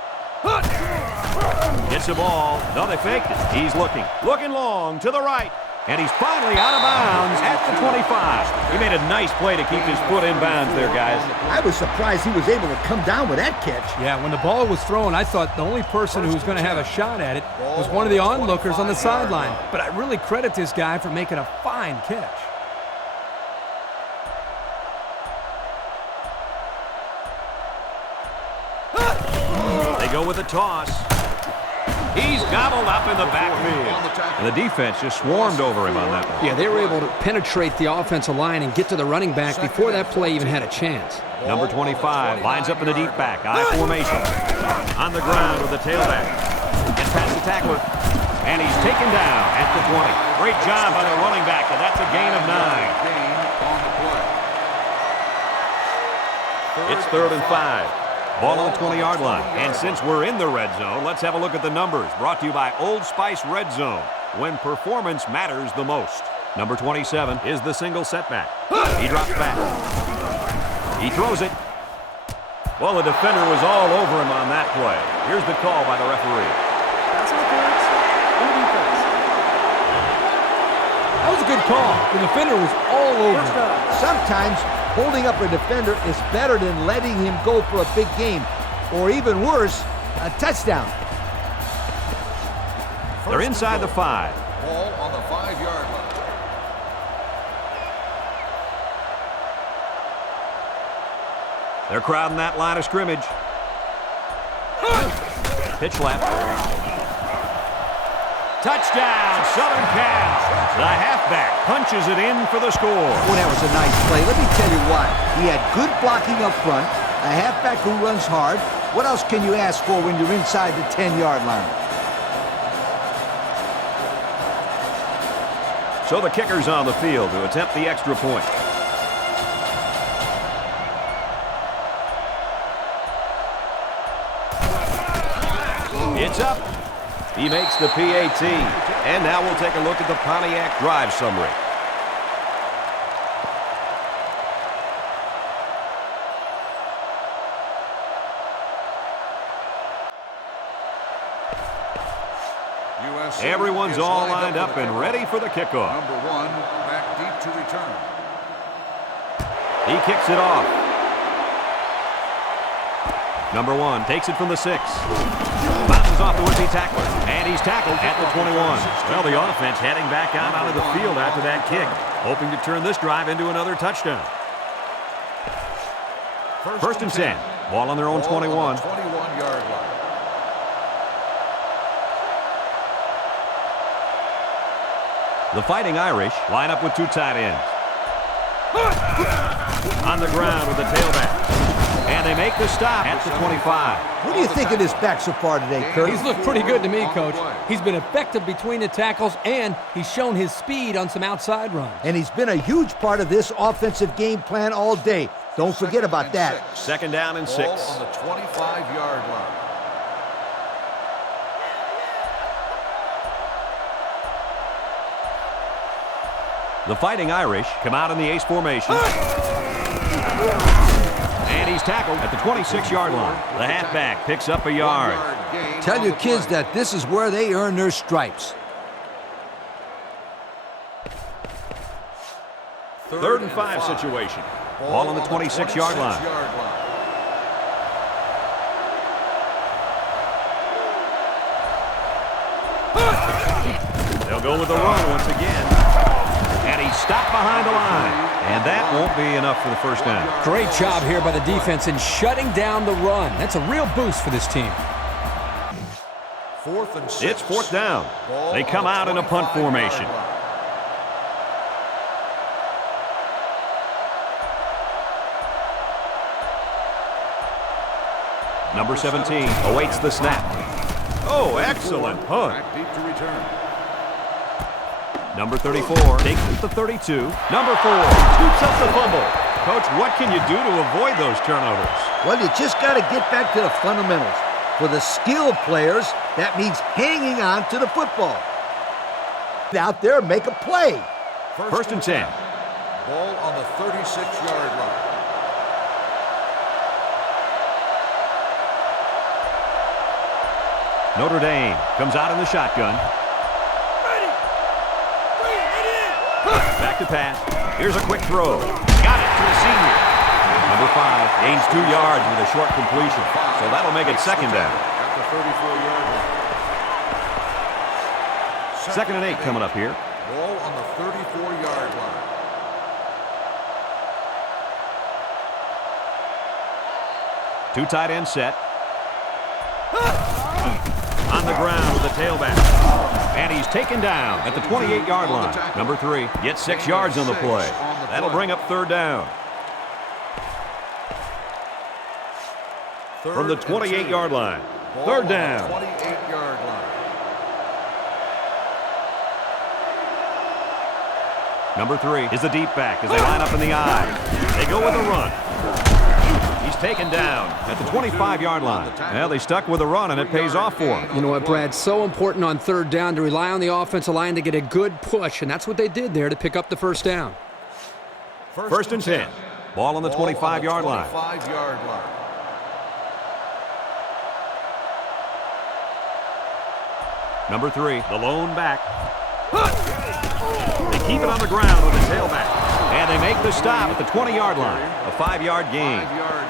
Gets the ball. No, they faked it. He's looking long to the right. And he's finally out of bounds at the 25. He made a nice play to keep his foot in bounds there, guys. I was surprised he was able to come down with that catch. Yeah, when the ball was thrown, I thought the only person who was going to have a shot at it was one of the onlookers on the sideline. But I really credit this guy for making a fine catch. They go with a toss. He's gobbled up in the backfield. And the defense just swarmed over him on that one. Yeah, they were able to penetrate the offensive line and get to the running back before that play even had a chance. Number 25 lines up in the deep back. I formation. On the ground with the tailback. Gets past the tackler. And he's taken down at the 20. Great job by the running back, and that's a gain of 9. It's 3rd and 5. Ball on the 20-yard line. And since we're in the red zone, let's have a look at the numbers. Brought to you by Old Spice Red Zone, when performance matters the most. Number 27 is the single setback. He drops back. He throws it. Well, the defender was all over him on that play. Here's the call by the referee. Pass interference on the defense. That was a good call. The defender was all over First him. down. Sometimes holding up a defender is better than letting him go for a big game, or even worse, a touchdown. They're inside the 5. Ball on the 5-yard line. They're crowding that line of scrimmage. Pitch left. Touchdown, Southern Cal. The halfback punches it in for the score. Well, that was a nice play. Let me tell you why. He had good blocking up front, a halfback who runs hard. What else can you ask for when you're inside the 10-yard line? So the kicker's on the field to attempt the extra point. It's up. He makes the PAT. And now we'll take a look at the Pontiac drive summary. USC Everyone's is all lined lined up and ready for the kickoff. Number 1 back deep to return. He kicks it off. Number 1 takes it from the 6. Bounces off the would-be tackler. And he's tackled at the 21. Well, the offense heading back out onto the field after that kick, hoping to turn this drive into another touchdown. First and 10. Ball on their own 21. 21-yard line. The Fighting Irish line up with 2 tight ends. On the ground with the tailback. And they make the stop at the 25. What do you think of this back so far today, Kurt? He's looked pretty good to me, Coach. He's been effective between the tackles, and he's shown his speed on some outside runs. And he's been a huge part of this offensive game plan all day. Don't forget about that. 2nd down and 6. Ball on the 25-yard line. The Fighting Irish come out in the ace formation. And he's tackled at the 26-yard line. The halfback picks up a yard. Tell your kids that this is where they earn their stripes. Third and 5 situation. Ball on the 26-yard line. They'll go with the run once again. And he's stopped behind the line. And that won't be enough for the first down. Great job here by the defense in shutting down the run. That's a real boost for this team. Fourth and 6. It's fourth down. They come out in a punt formation. Number 17 awaits the snap. Oh, excellent punt. Back deep to return. Number 34 takes it to 32. Number 4 scoops up the fumble. Coach, what can you do to avoid those turnovers? Well, you just got to get back to the fundamentals. For the skilled players, that means hanging on to the football. Get out there and make a play. First and 10. Ball on the 36-yard line. Notre Dame comes out in the shotgun. Ready. 3, and in. Back to pass. Here's a quick throw. Got it to the senior. Number 5 gains 2 yards with a short completion. So that'll make it second down. At the 34-yard line. Second and 8 coming up here. Ball on the 34-yard line. Two tight end set. On the ground with the tailback. And he's taken down at the 28-yard line. Number 3 gets 6 yards on the play. That'll bring up third down. From the 28-yard line. Third down. 28-yard line. Number 3 is the deep back as they line up in the I. They go with a run. He's taken down at the 25-yard line. Well, they stuck with a run, and it pays off for them. You know what, Brad? So important on third down to rely on the offensive line to get a good push, and that's what they did there to pick up the first down. First and 10. Ball on the 25-yard line. 25-yard line. Number 3, the lone back. They keep it on the ground with the tailback. And they make the stop at the 20-yard line. A 5-yard gain.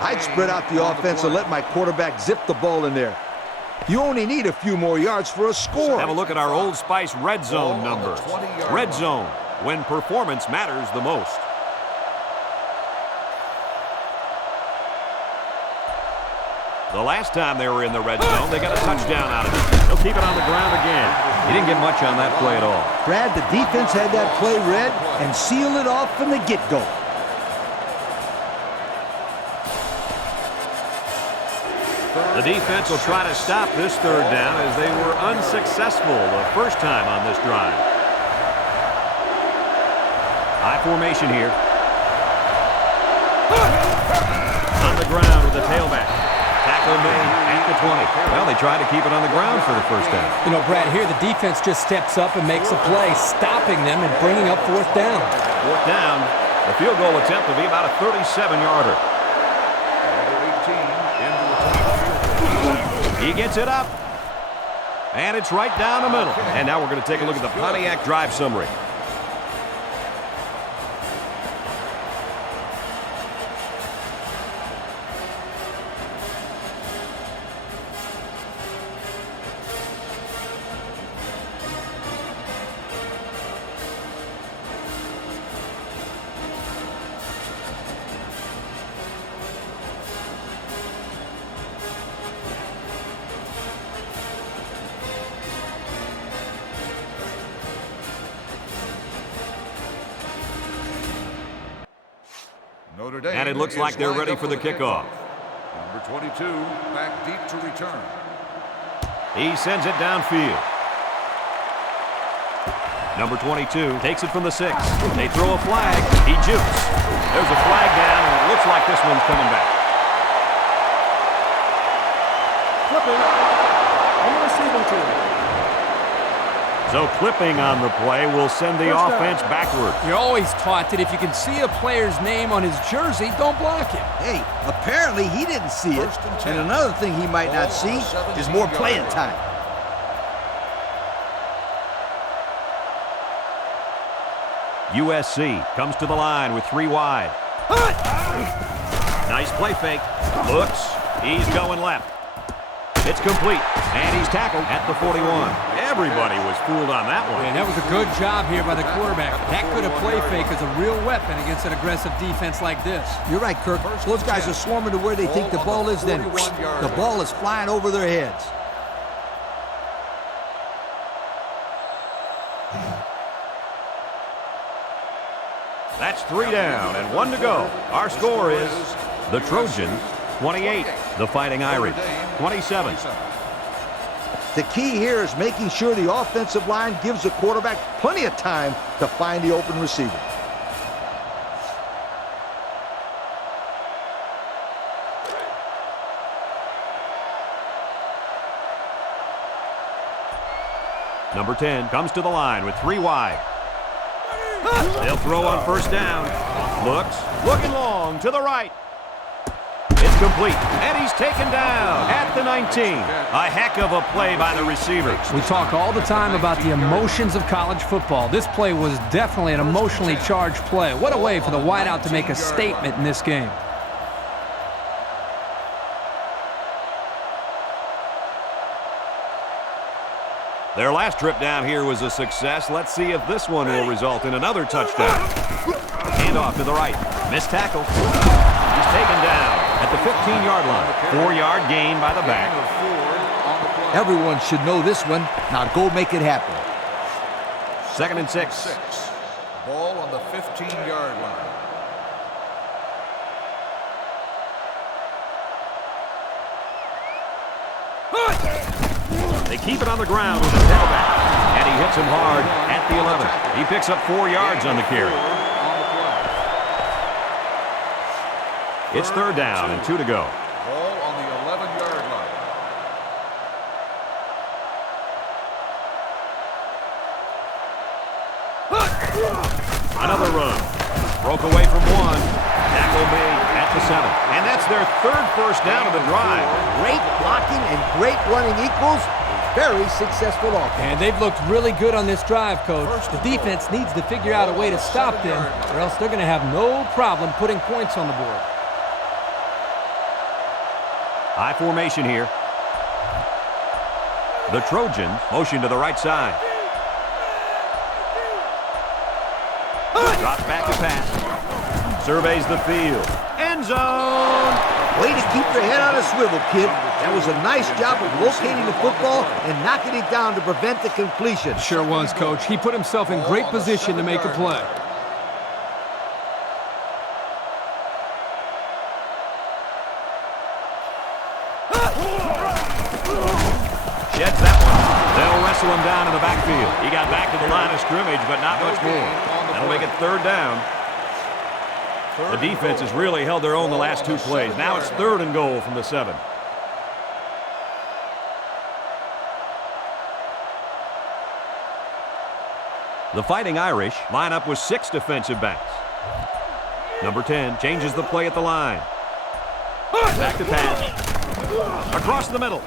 I'd spread out the offense and let my quarterback zip the ball in there. You only need a few more yards for a score. Have a look at our Old Spice red zone numbers. Red zone, when performance matters the most. The last time they were in the red zone, they got a touchdown out of it. They'll keep it on the ground again. He didn't get much on that play at all. Brad, the defense had that play read and sealed it off from the get-go. The defense will try to stop this third down as they were unsuccessful the first time on this drive. High formation here. On the ground with the tailback. Tackle made at the 20. Well, they tried to keep it on the ground for the first down. You know, Brad, here the defense just steps up and makes a play, stopping them and bringing up fourth down. Fourth down. The field goal attempt will be about a 37-yarder. Number 18 into the field. He gets it up. And it's right down the middle. And now we're going to take a look at the Pontiac drive summary. Notre Dame And it looks like they're ready for the kickoff. Number 22 back deep to return. He sends it downfield. Number 22 takes it from the 6. They throw a flag. He jukes. There's a flag down, and it looks like this one's coming back. Clipping on the receiving team. So clipping on the play will send the First down. offense backward. You're always taught that if you can see a player's name on his jersey, don't block him. Hey, apparently he didn't see it. First and 10. And another thing he might not see is more playing time. USC comes to the line with 3 wide. Nice play fake. Looks. He's going left. It's complete, and he's tackled at the 41. Everybody was fooled on that one. And that was a good job here by the quarterback. That good a play fake is a real weapon against an aggressive defense like this. You're right, Kirk. Those guys are swarming to where they think the ball is, then the ball is flying over their heads. That's 3 down and 1 to go. Our score is the Trojans 28, the Fighting Irish 27. The key here is making sure the offensive line gives the quarterback plenty of time to find the open receiver. Number 10 comes to the line with 3 wide. They'll throw on first down. Looks, looking long to the right. It's complete, and he's taken down at the 19. A heck of a play by the receiver. We talk all the time about the emotions of college football. This play was definitely an emotionally charged play. What a way for the wideout to make a statement in this game. Their last trip down here was a success. Let's see if this one will result in another touchdown. Hand off to the right. Missed tackle. He's taken down at the 15-yard line. 4-yard gain by the back. Everyone should know this one. Now go make it happen. 2nd and 6. Ball on the 15-yard line. They keep it on the ground with the tailback. And he hits him hard at the 11. He picks up 4 yards on the carry. It's 3rd down and 2 to go. Ball on the 11-yard line. Another run. Broke away from 1. Tackle made at the 7. And that's their 3rd first down of the drive. Great blocking and great running equals a very successful offense. And they've looked really good on this drive, Coach. The defense needs to figure out a way to stop them, or else they're going to have no problem putting points on the board. High formation here. The Trojans motion to the right side. Drops back to pass. Surveys the field. End zone. Way to keep your head on a swivel, kid. That was a nice job of locating the football and knocking it down to prevent the completion. Sure was, Coach. He put himself in great position to make a play. Sheds that one. They'll wrestle him down in the backfield. He got back to the line of scrimmage, but not much more. That'll make it 3rd down. The defense has really held their own the last 2 plays. Now it's 3rd and goal from the 7. The Fighting Irish line up with 6 defensive backs. Number 10 changes the play at the line. Back to pass. Across the middle.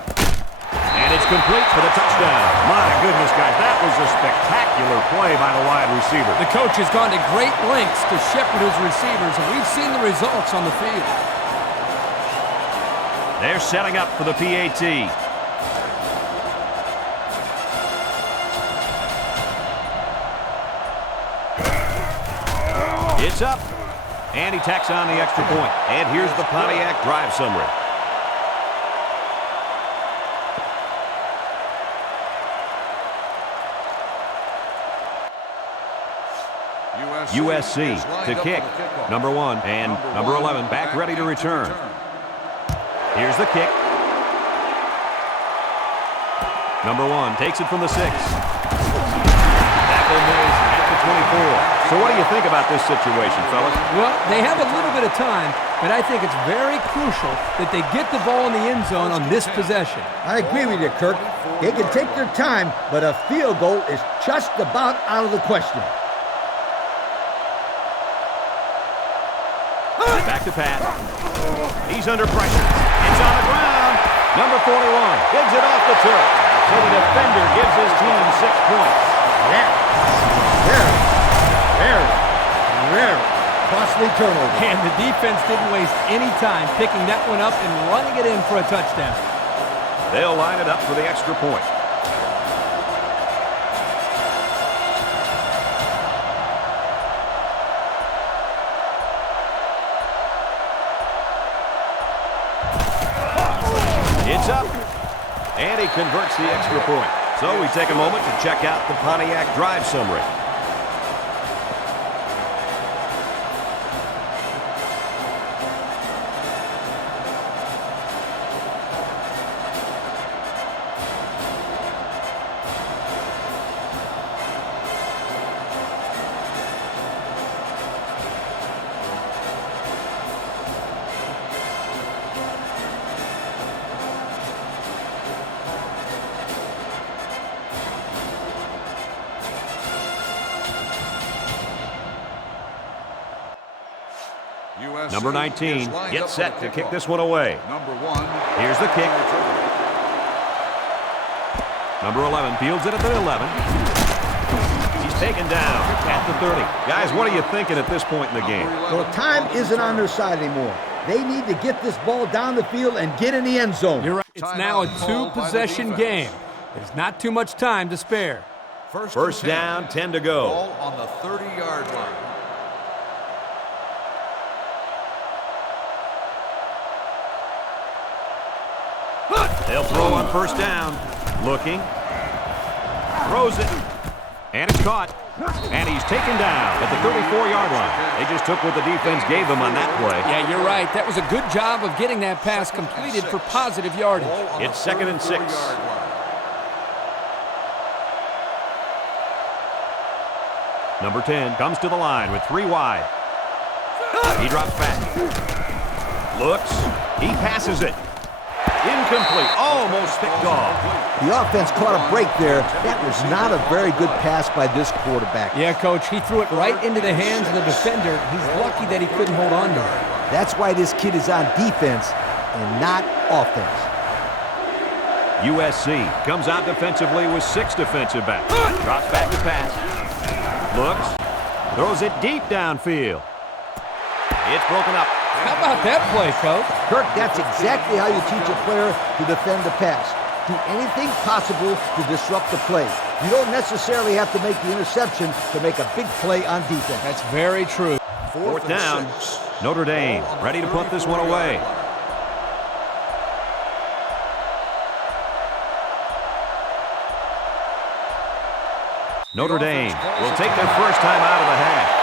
And it's complete for the touchdown. My goodness, guys, that was a spectacular play by the wide receiver. The coach has gone to great lengths to shepherd his receivers, and we've seen the results on the field. They're setting up for the PAT. It's up. And he tacks on the extra point. And here's the Pontiac drive summary. USC to kick. Number 1 and number 11 back ready to return. Here's the kick. Number 1 takes it from the 6. Tackle made at the 24. So what do you think about this situation, fellas? Well, they have a little bit of time, but I think it's very crucial that they get the ball in the end zone on this possession. I agree with you, Kirk. They can take their time, but a field goal is just about out of the question. Back to pass. He's under pressure. It's on the ground. Number 41 digs it off the turf. So the defender gives his team 6 points. Yeah. Very very costly turnover. And the defense didn't waste any time picking that one up and running it in for a touchdown. They'll line it up for the extra point. It's up, and he converts the extra point. So we take a moment to check out the Pontiac drive summary. USC Number 19 gets set to kick this one away. Number 1. Here's the kick. Number 11 fields it at the 11. He's taken down at the 30. Guys, what are you thinking at this point in the game? Well, time isn't on their side anymore. They need to get this ball down the field and get in the end zone. You're right. It's now a two-possession game. There's not too much time to spare. First down, 10 to go. Ball on the 30-yard line. They'll throw on first down. Looking. Throws it. And it's caught. And he's taken down at the 34-yard line. They just took what the defense gave them on that play. Yeah, you're right. That was a good job of getting that pass completed for positive yardage. It's 2nd and 6. Number 10 comes to the line with 3 wide. He drops back. Looks. He passes it. Incomplete. Almost picked off. The offense caught a break there. That was not a very good pass by this quarterback. Yeah, Coach, he threw it right into the hands of the defender. He's lucky that he couldn't hold on to it. That's why this kid is on defense and not offense. USC comes out defensively with 6 defensive backs. Drops back to pass. Looks. Throws it deep downfield. It's broken up. How about that play, Coach? Kirk, that's exactly how you teach a player to defend the pass. Do anything possible to disrupt the play. You don't necessarily have to make the interception to make a big play on defense. That's very true. 4th down. Notre Dame ready to put this one away. Notre Dame will take their first time out of the half.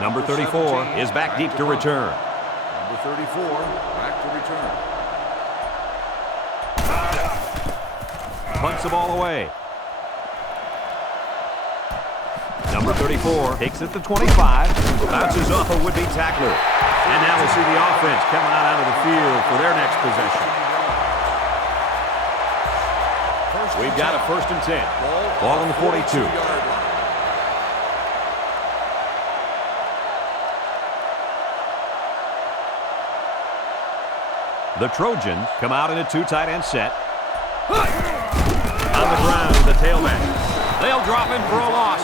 Number 34 is back deep to return. Number 34 back to return. Punts the ball away. Number 34 takes it to 25. Bounces off a would-be tackler. And now we'll see the offense coming out onto the field for their next possession. We've got a 1st and 10. Ball on the 42. The Trojans come out in a 2 tight end set. On the ground, the tailback. They'll drop him for a loss.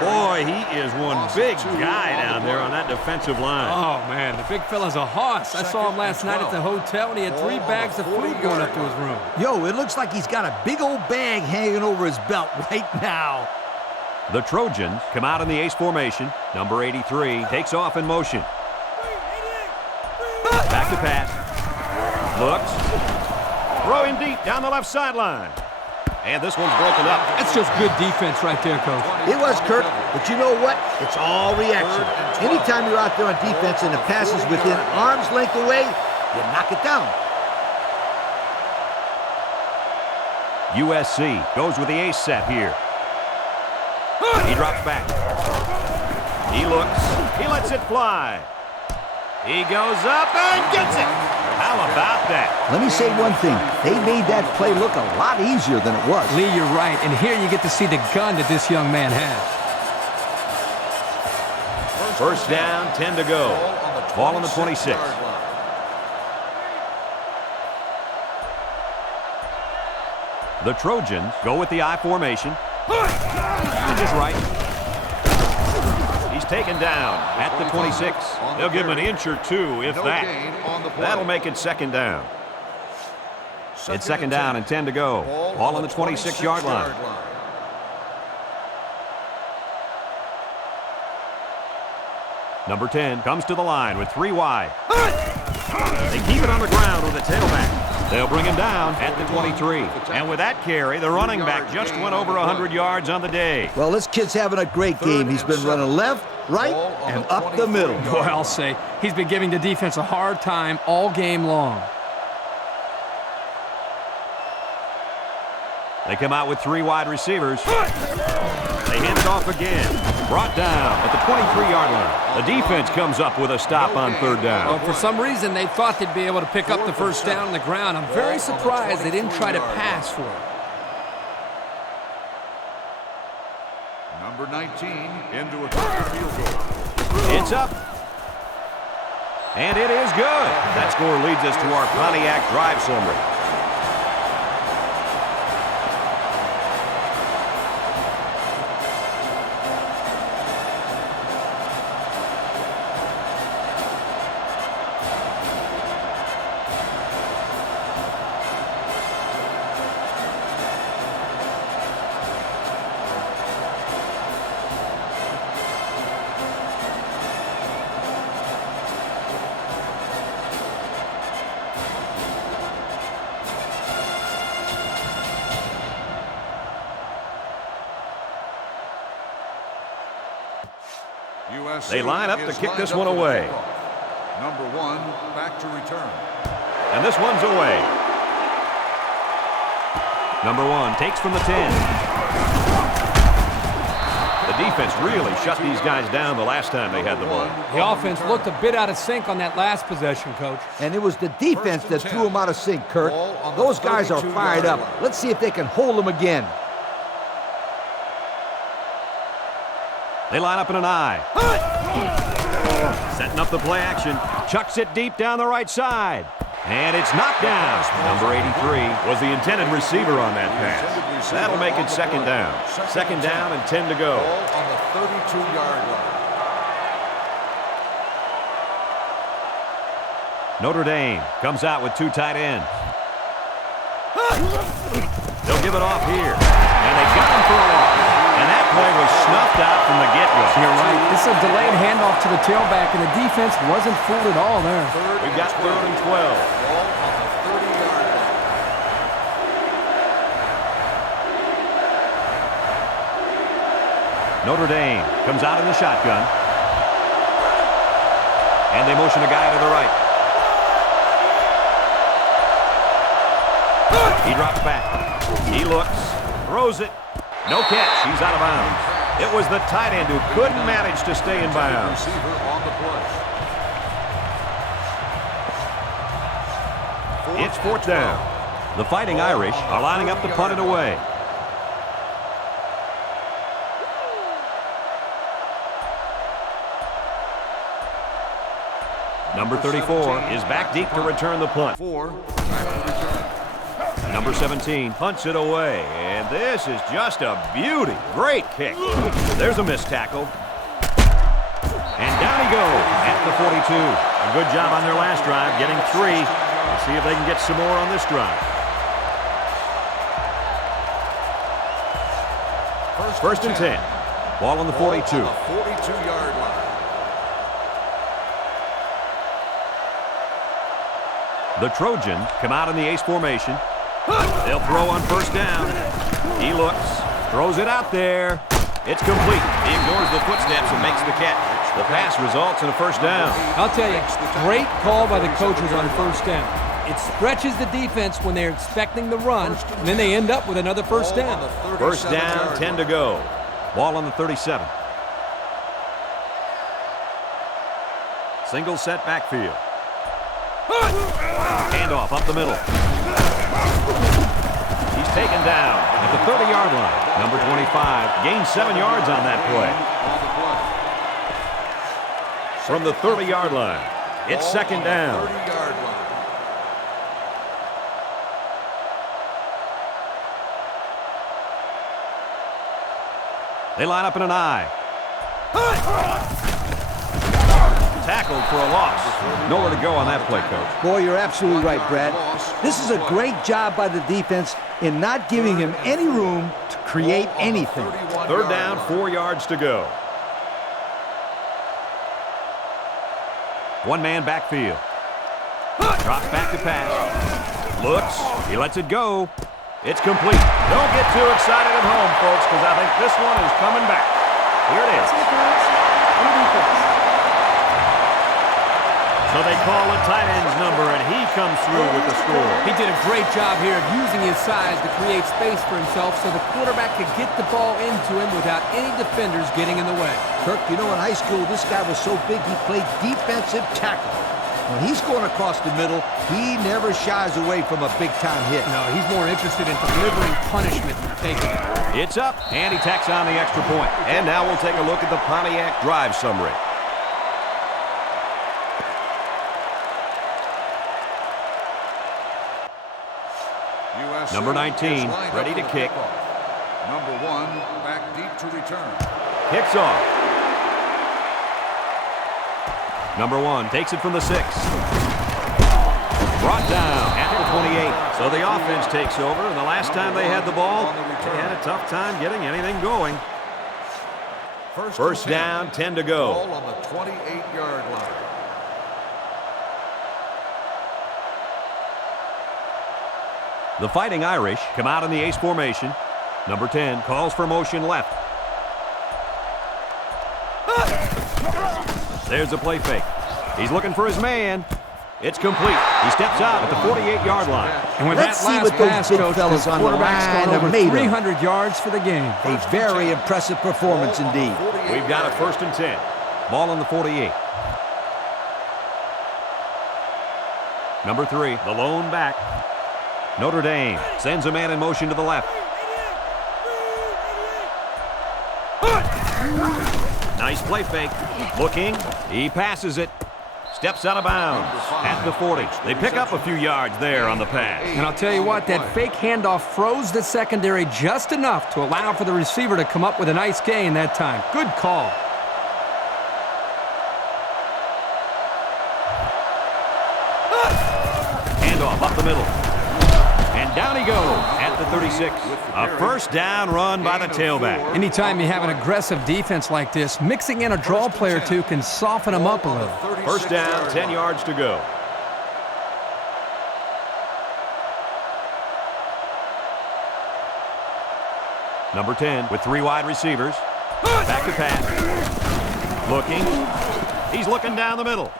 Boy, he is one big guy down there on that defensive line. Oh, man, the big fella's a hoss. I saw him last night at the hotel, and he had 3 bags of food going up to his room. Yo, it looks like he's got a big old bag hanging over his belt right now. The Trojans come out in the ace formation. Number 83 takes off in motion. Back to pass. Looks. Throwing deep down the left sideline. And this one's broken up. That's just good defense right there, Coach. It was, Kirk, but you know what? It's all reaction. Anytime you're out there on defense and the pass is within arm's length away, you knock it down. USC goes with the ace set here. He drops back. He looks. He lets it fly. He goes up and gets it. How about that? Let me say one thing. They made that play look a lot easier than it was. Lee, you're right, and here you get to see the gun that this young man has. First down, 10 to go. Ball on the 26. The Trojans go with the I formation. And just right. He's taken down at the 26. They'll give him an inch or two, if that. That'll make it second down. It's second down and 10 to go. Ball on the 26-yard line. Number 10 comes to the line with 3 wide. They keep it on the ground with a tailback. They'll bring him down at the 23. And with that carry, the running back just went over 100 yards on the day. Well, this kid's having a great game. He's been running left, right, and up the middle. Boy, I'll say, he's been giving the defense a hard time all game long. They come out with 3 wide receivers. They hand it off again. Brought down at the 23-yard line. The defense comes up with a stop on third down. Well, for some reason, they thought they'd be able to pick up the first down on the ground. I'm very surprised they didn't try to pass for it. Number 19 into a field goal. It's up. And it is good. That score leads us to our Pontiac drive summary. They line up to kick this one away. Number 1 back to return. And this one's away. Number 1 takes from the 10. The defense really shut these guys down the last time they had the ball. The offense looked a bit out of sync on that last possession, Coach. And it was the defense that threw him out of sync, Kurt. Those guys are fired up. Let's see if they can hold them again. They line up in an I. Setting up the play action. Chucks it deep down the right side. And it's knocked down. Number 83 was the intended receiver on that pass. That'll make it second down. Second down and 10 to go. On the 32-yard line. Notre Dame comes out with 2 tight ends. They'll give it off here. And they got him for a loss. And that play was snuffed out from the get-go. You're right. This is a delayed handoff to the tailback, and the defense wasn't fooled at all there. We've got 3rd and 12. Ball on the 30-yard line. Notre Dame comes out in the shotgun. And they motion a guy to the right. He drops back. He looks, throws it. No catch. He's out of bounds. It was the tight end who couldn't manage to stay in bounds. Receiver on the play. It's 4th down. The Fighting Irish are lining up to punt it away. Number 34 is back deep to return the punt. 4 back to return. Number 17 punts it away, and this is just a beauty. Great kick. There's a missed tackle. And down he goes at the 42. A good job on their last drive, getting 3. Let's see if they can get some more on this drive. First and 10. Ball on the 42. On the 42-yard line. The Trojans come out in the ace formation. They'll throw on first down. He looks, throws it out there. It's complete. He ignores the footsteps and makes the catch. The pass results in a first down. I'll tell you, great call by the coaches on first down. It stretches the defense when they're expecting the run, and then they end up with another first down. First down, 10 to go. Ball on the 37. Single set backfield. Handoff up the middle. He's taken down at the 30-yard line. Number 25 gained 7 yards on that play. from the 30-yard line. It's second down. 30-yard line. They line up in an I. Tackled for a loss. Nowhere to go on that play, Coach. Boy, you're absolutely right, Brad. This is a great job by the defense in not giving him any room to create anything. Third down, 4 yards to go. One-man backfield. Drops back to pass. Looks. He lets it go. It's complete. Don't get too excited at home, folks, because I think this one is coming back. Here it is. So they call a tight end's number, and he comes through with the score. He did a great job here of using his size to create space for himself so the quarterback could get the ball into him without any defenders getting in the way. Kirk, you know, in high school, this guy was so big he played defensive tackle. When he's going across the middle, he never shies away from a big-time hit. No, he's more interested in delivering punishment than taking it. It's up, and he tacks on the extra point. And now we'll take a look at the Pontiac drive summary. USC Number 19, is lined ready up to for kick. kickoff. Number 1, back deep to return. Kicks off. Number 1 takes it from the 6. Brought down at the 28. So the offense takes over, and the last time they had the ball, they had a tough time getting anything going. First down, 10 to go. Ball on the 28-yard line. The Fighting Irish come out in the ace formation. Number 10 calls for motion left. There's a play fake. He's looking for his man. It's complete. He steps out at the 48-yard line. And with Let's that see last what those pass, big Coach, fellas the on the quarterback's line gone have over made of. 300 yards for the game. A very impressive performance indeed. We've got a 1st and 10. Ball on the 48. Number 3, the lone back. Notre Dame sends a man in motion to the left. Nice play fake. Looking. He passes it. Steps out of bounds at the 40. They pick up a few yards there on the pass. And I'll tell you what, that fake handoff froze the secondary just enough to allow for the receiver to come up with a nice gain that time. Good call. Handoff up the middle. And down he goes at the 36. A first down run by the tailback. Anytime you have an aggressive defense like this, mixing in a draw play or two can soften them up a little. First down, 10 yards to go. Number 10 with 3 wide receivers. Back to pass. Looking. He's looking down the middle.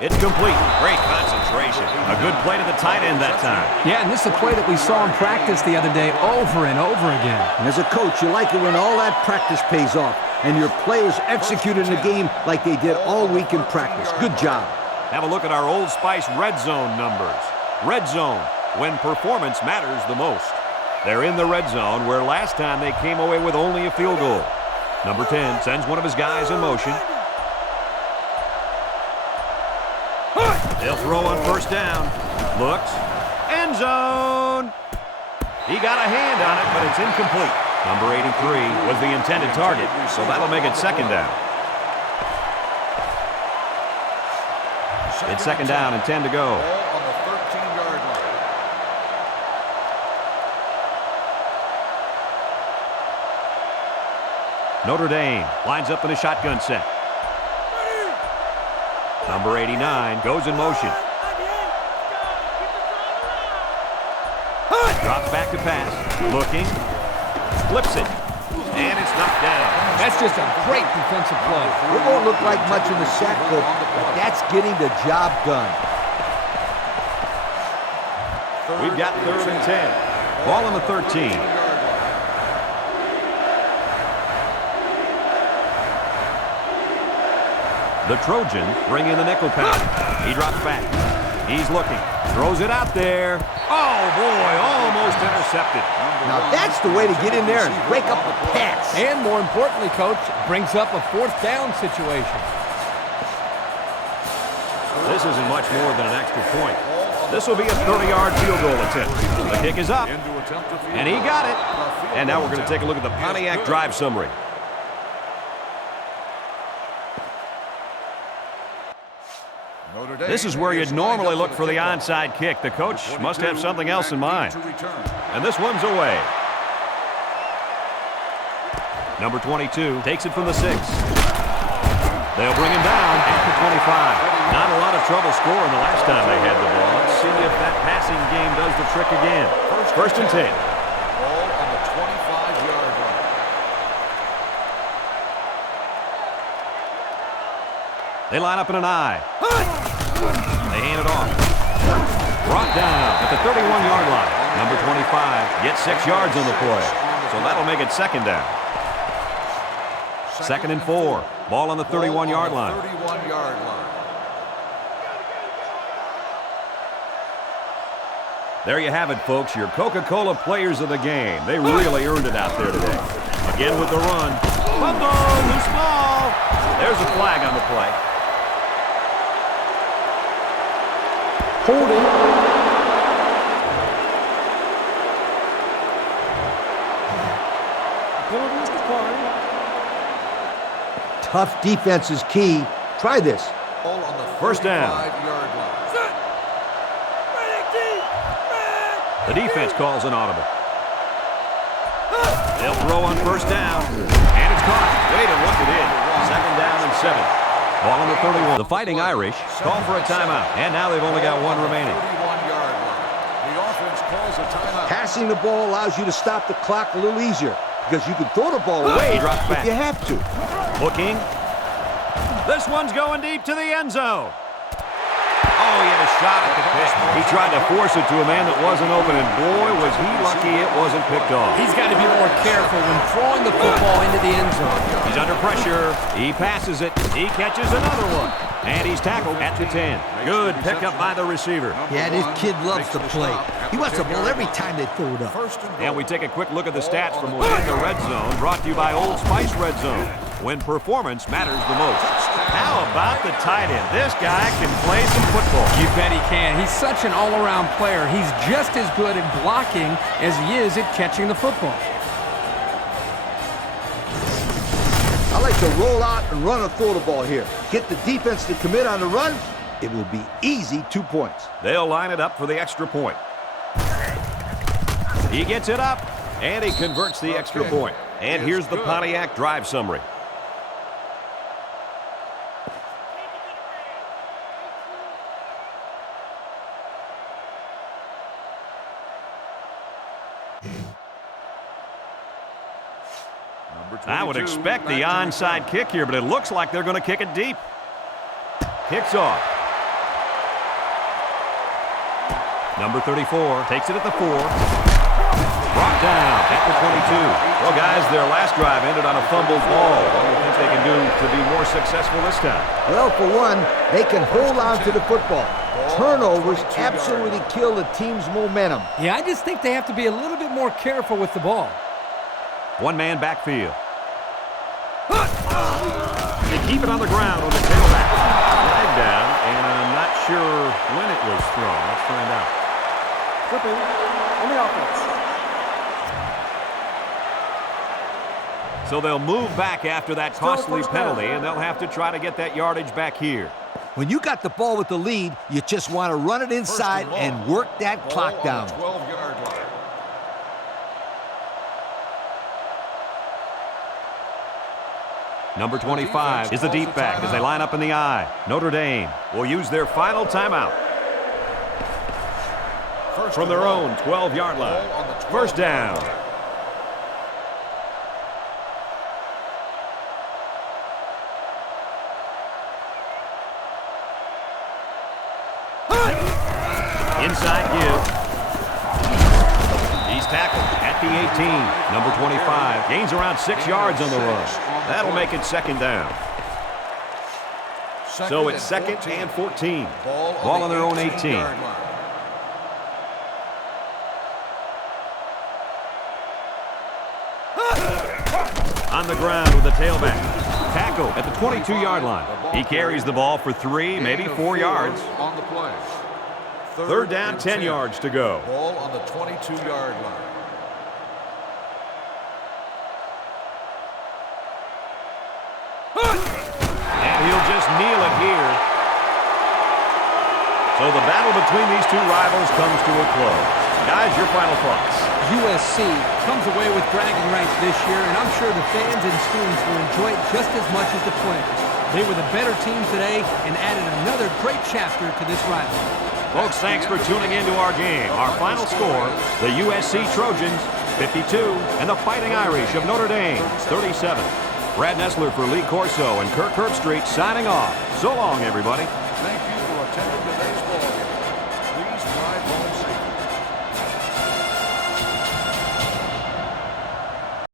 It's complete. Great concentration. A good play to the tight end that time. Yeah, and this is a play that we saw in practice the other day over and over again. And as a coach, you like it when all that practice pays off and your players execute in the game like they did all week in practice. Good job. Have a look at our Old Spice Red Zone numbers. Red Zone, when performance matters the most. They're in the red zone where last time they came away with only a field goal. Number 10 sends one of his guys in motion. They'll throw on first down. Looks. End zone. He got a hand on it, but it's incomplete. Number 83 was the intended target, so that'll make it second down. It's second down and 10 to go. Ball on the 13-yard line. Notre Dame lines up in a shotgun set. Number 89 goes in motion. Drops back to pass. Looking. Flips it. And it's knocked down. That's just a great defensive play. It won't look like much in the sack, but that's getting the job done. We've got 3rd and 10. Ball on the 13. The Trojans bring in the nickel pass. He drops back. He's looking. Throws it out there. Oh, boy, almost intercepted. Now that's the way to get in there and break up a pass. And more importantly, Coach, brings up a 4th down situation. This isn't much more than an extra point. This will be a 30-yard field goal attempt. The kick is up, and he got it. And now we're going to take a look at the Pontiac drive summary. This is where you'd normally look for the onside kick. The coach must have something else in mind. And this one's away. Number 22 takes it from the 6. They'll bring him down at the 25. Not a lot of trouble scoring the last time they had the ball. Let's see if that passing game does the trick again. First and 10. Ball on the 25-yard line. They line up in an I. They hand it off. Brought down at the 31-yard line. Number 25 gets 6 yards on the play. So that'll make it second down. Second and 4. Ball on the 31-yard line. 31-yard line. There you have it, folks. Your Coca-Cola players of the game. They really earned it out there today. Again with the run. Fumble, loose ball. There's a flag on the play. Holding. Penalty is declined. Tough defense is key. Try this. Ball on the First down. 35-yard line. Set. Ready, team. Red. The defense calls an audible. They'll throw on first down. And it's caught. Wait and look it in. Second down and 7. Ball on the 31. The Fighting Irish call for a timeout. And now they've only got one remaining. 31-yard line. The offense calls a timeout. Passing the ball allows you to stop the clock a little easier because you can throw the ball away Drops back. if you have to. Looking. This one's going deep to the end zone. Oh, he had a shot at the pitch. He tried to force it to a man that wasn't open, and boy, was he lucky it wasn't picked off. He's got to be more careful when throwing the football into the end zone. He's under pressure. He passes it. He catches another one. And he's tackled at the 10. Good pickup by the receiver. Yeah, this kid loves to play. He wants the ball every time they throw it up. And we take a quick look at the stats from within the red zone, brought to you by Old Spice Red Zone, when performance matters the most. How about the tight end? This guy can play some football. You bet he can. He's such an all-around player. He's just as good at blocking as he is at catching the football. I like to roll out and run and throw the ball here. Get the defense to commit on the run. It will be easy 2 points. They'll line it up for the extra point. He gets it up, and he converts the extra point. And here's the Pontiac drive summary. I would expect the onside kick here, but it looks like they're going to kick it deep. Kicks off. Number 34 takes it at the 4. Brought down at the 22. Well, guys, their last drive ended on a fumbled ball. What do you think they can do to be more successful this time? Well, for one, they can hold on to the football. Turnovers absolutely kill the team's momentum. Yeah, I just think they have to be a little bit more careful with the ball. One-man backfield. They keep it on the ground with the tailback. Flag down, and I'm not sure when it was thrown. Let's find out. Flipping on the offense. So they'll move back after that costly penalty, and they'll have to try to get that yardage back here. When you got the ball with the lead, you just want to run it inside and work that clock down. 12-yard line. Number 25 is the deep back as they line up in the I. Notre Dame will use their final timeout. From their own 12-yard line. First down. Inside give. He's tackled at the 18. Number 25 gains around 6 yards on the run. That'll make it second down. So it's second and 14. Ball on their own 18. On the ground with the tailback. Tackle tackle at the 22-yard line. He carries the ball for 3, maybe 4 yards. On the play. Third down, 10 yards to go. Ball on the 22-yard line. And he'll just kneel it here. So the battle between these two rivals comes to a close. Guys, your final thoughts. USC comes away with bragging rights this year, and I'm sure the fans and students will enjoy it just as much as the players. They were the better team today and added another great chapter to this rivalry. Folks, thanks for tuning into our game. Our final score, the USC Trojans, 52, and the Fighting Irish of Notre Dame, 37. Brad Nessler for Lee Corso and Kirk Herbstreit signing off. So long, everybody.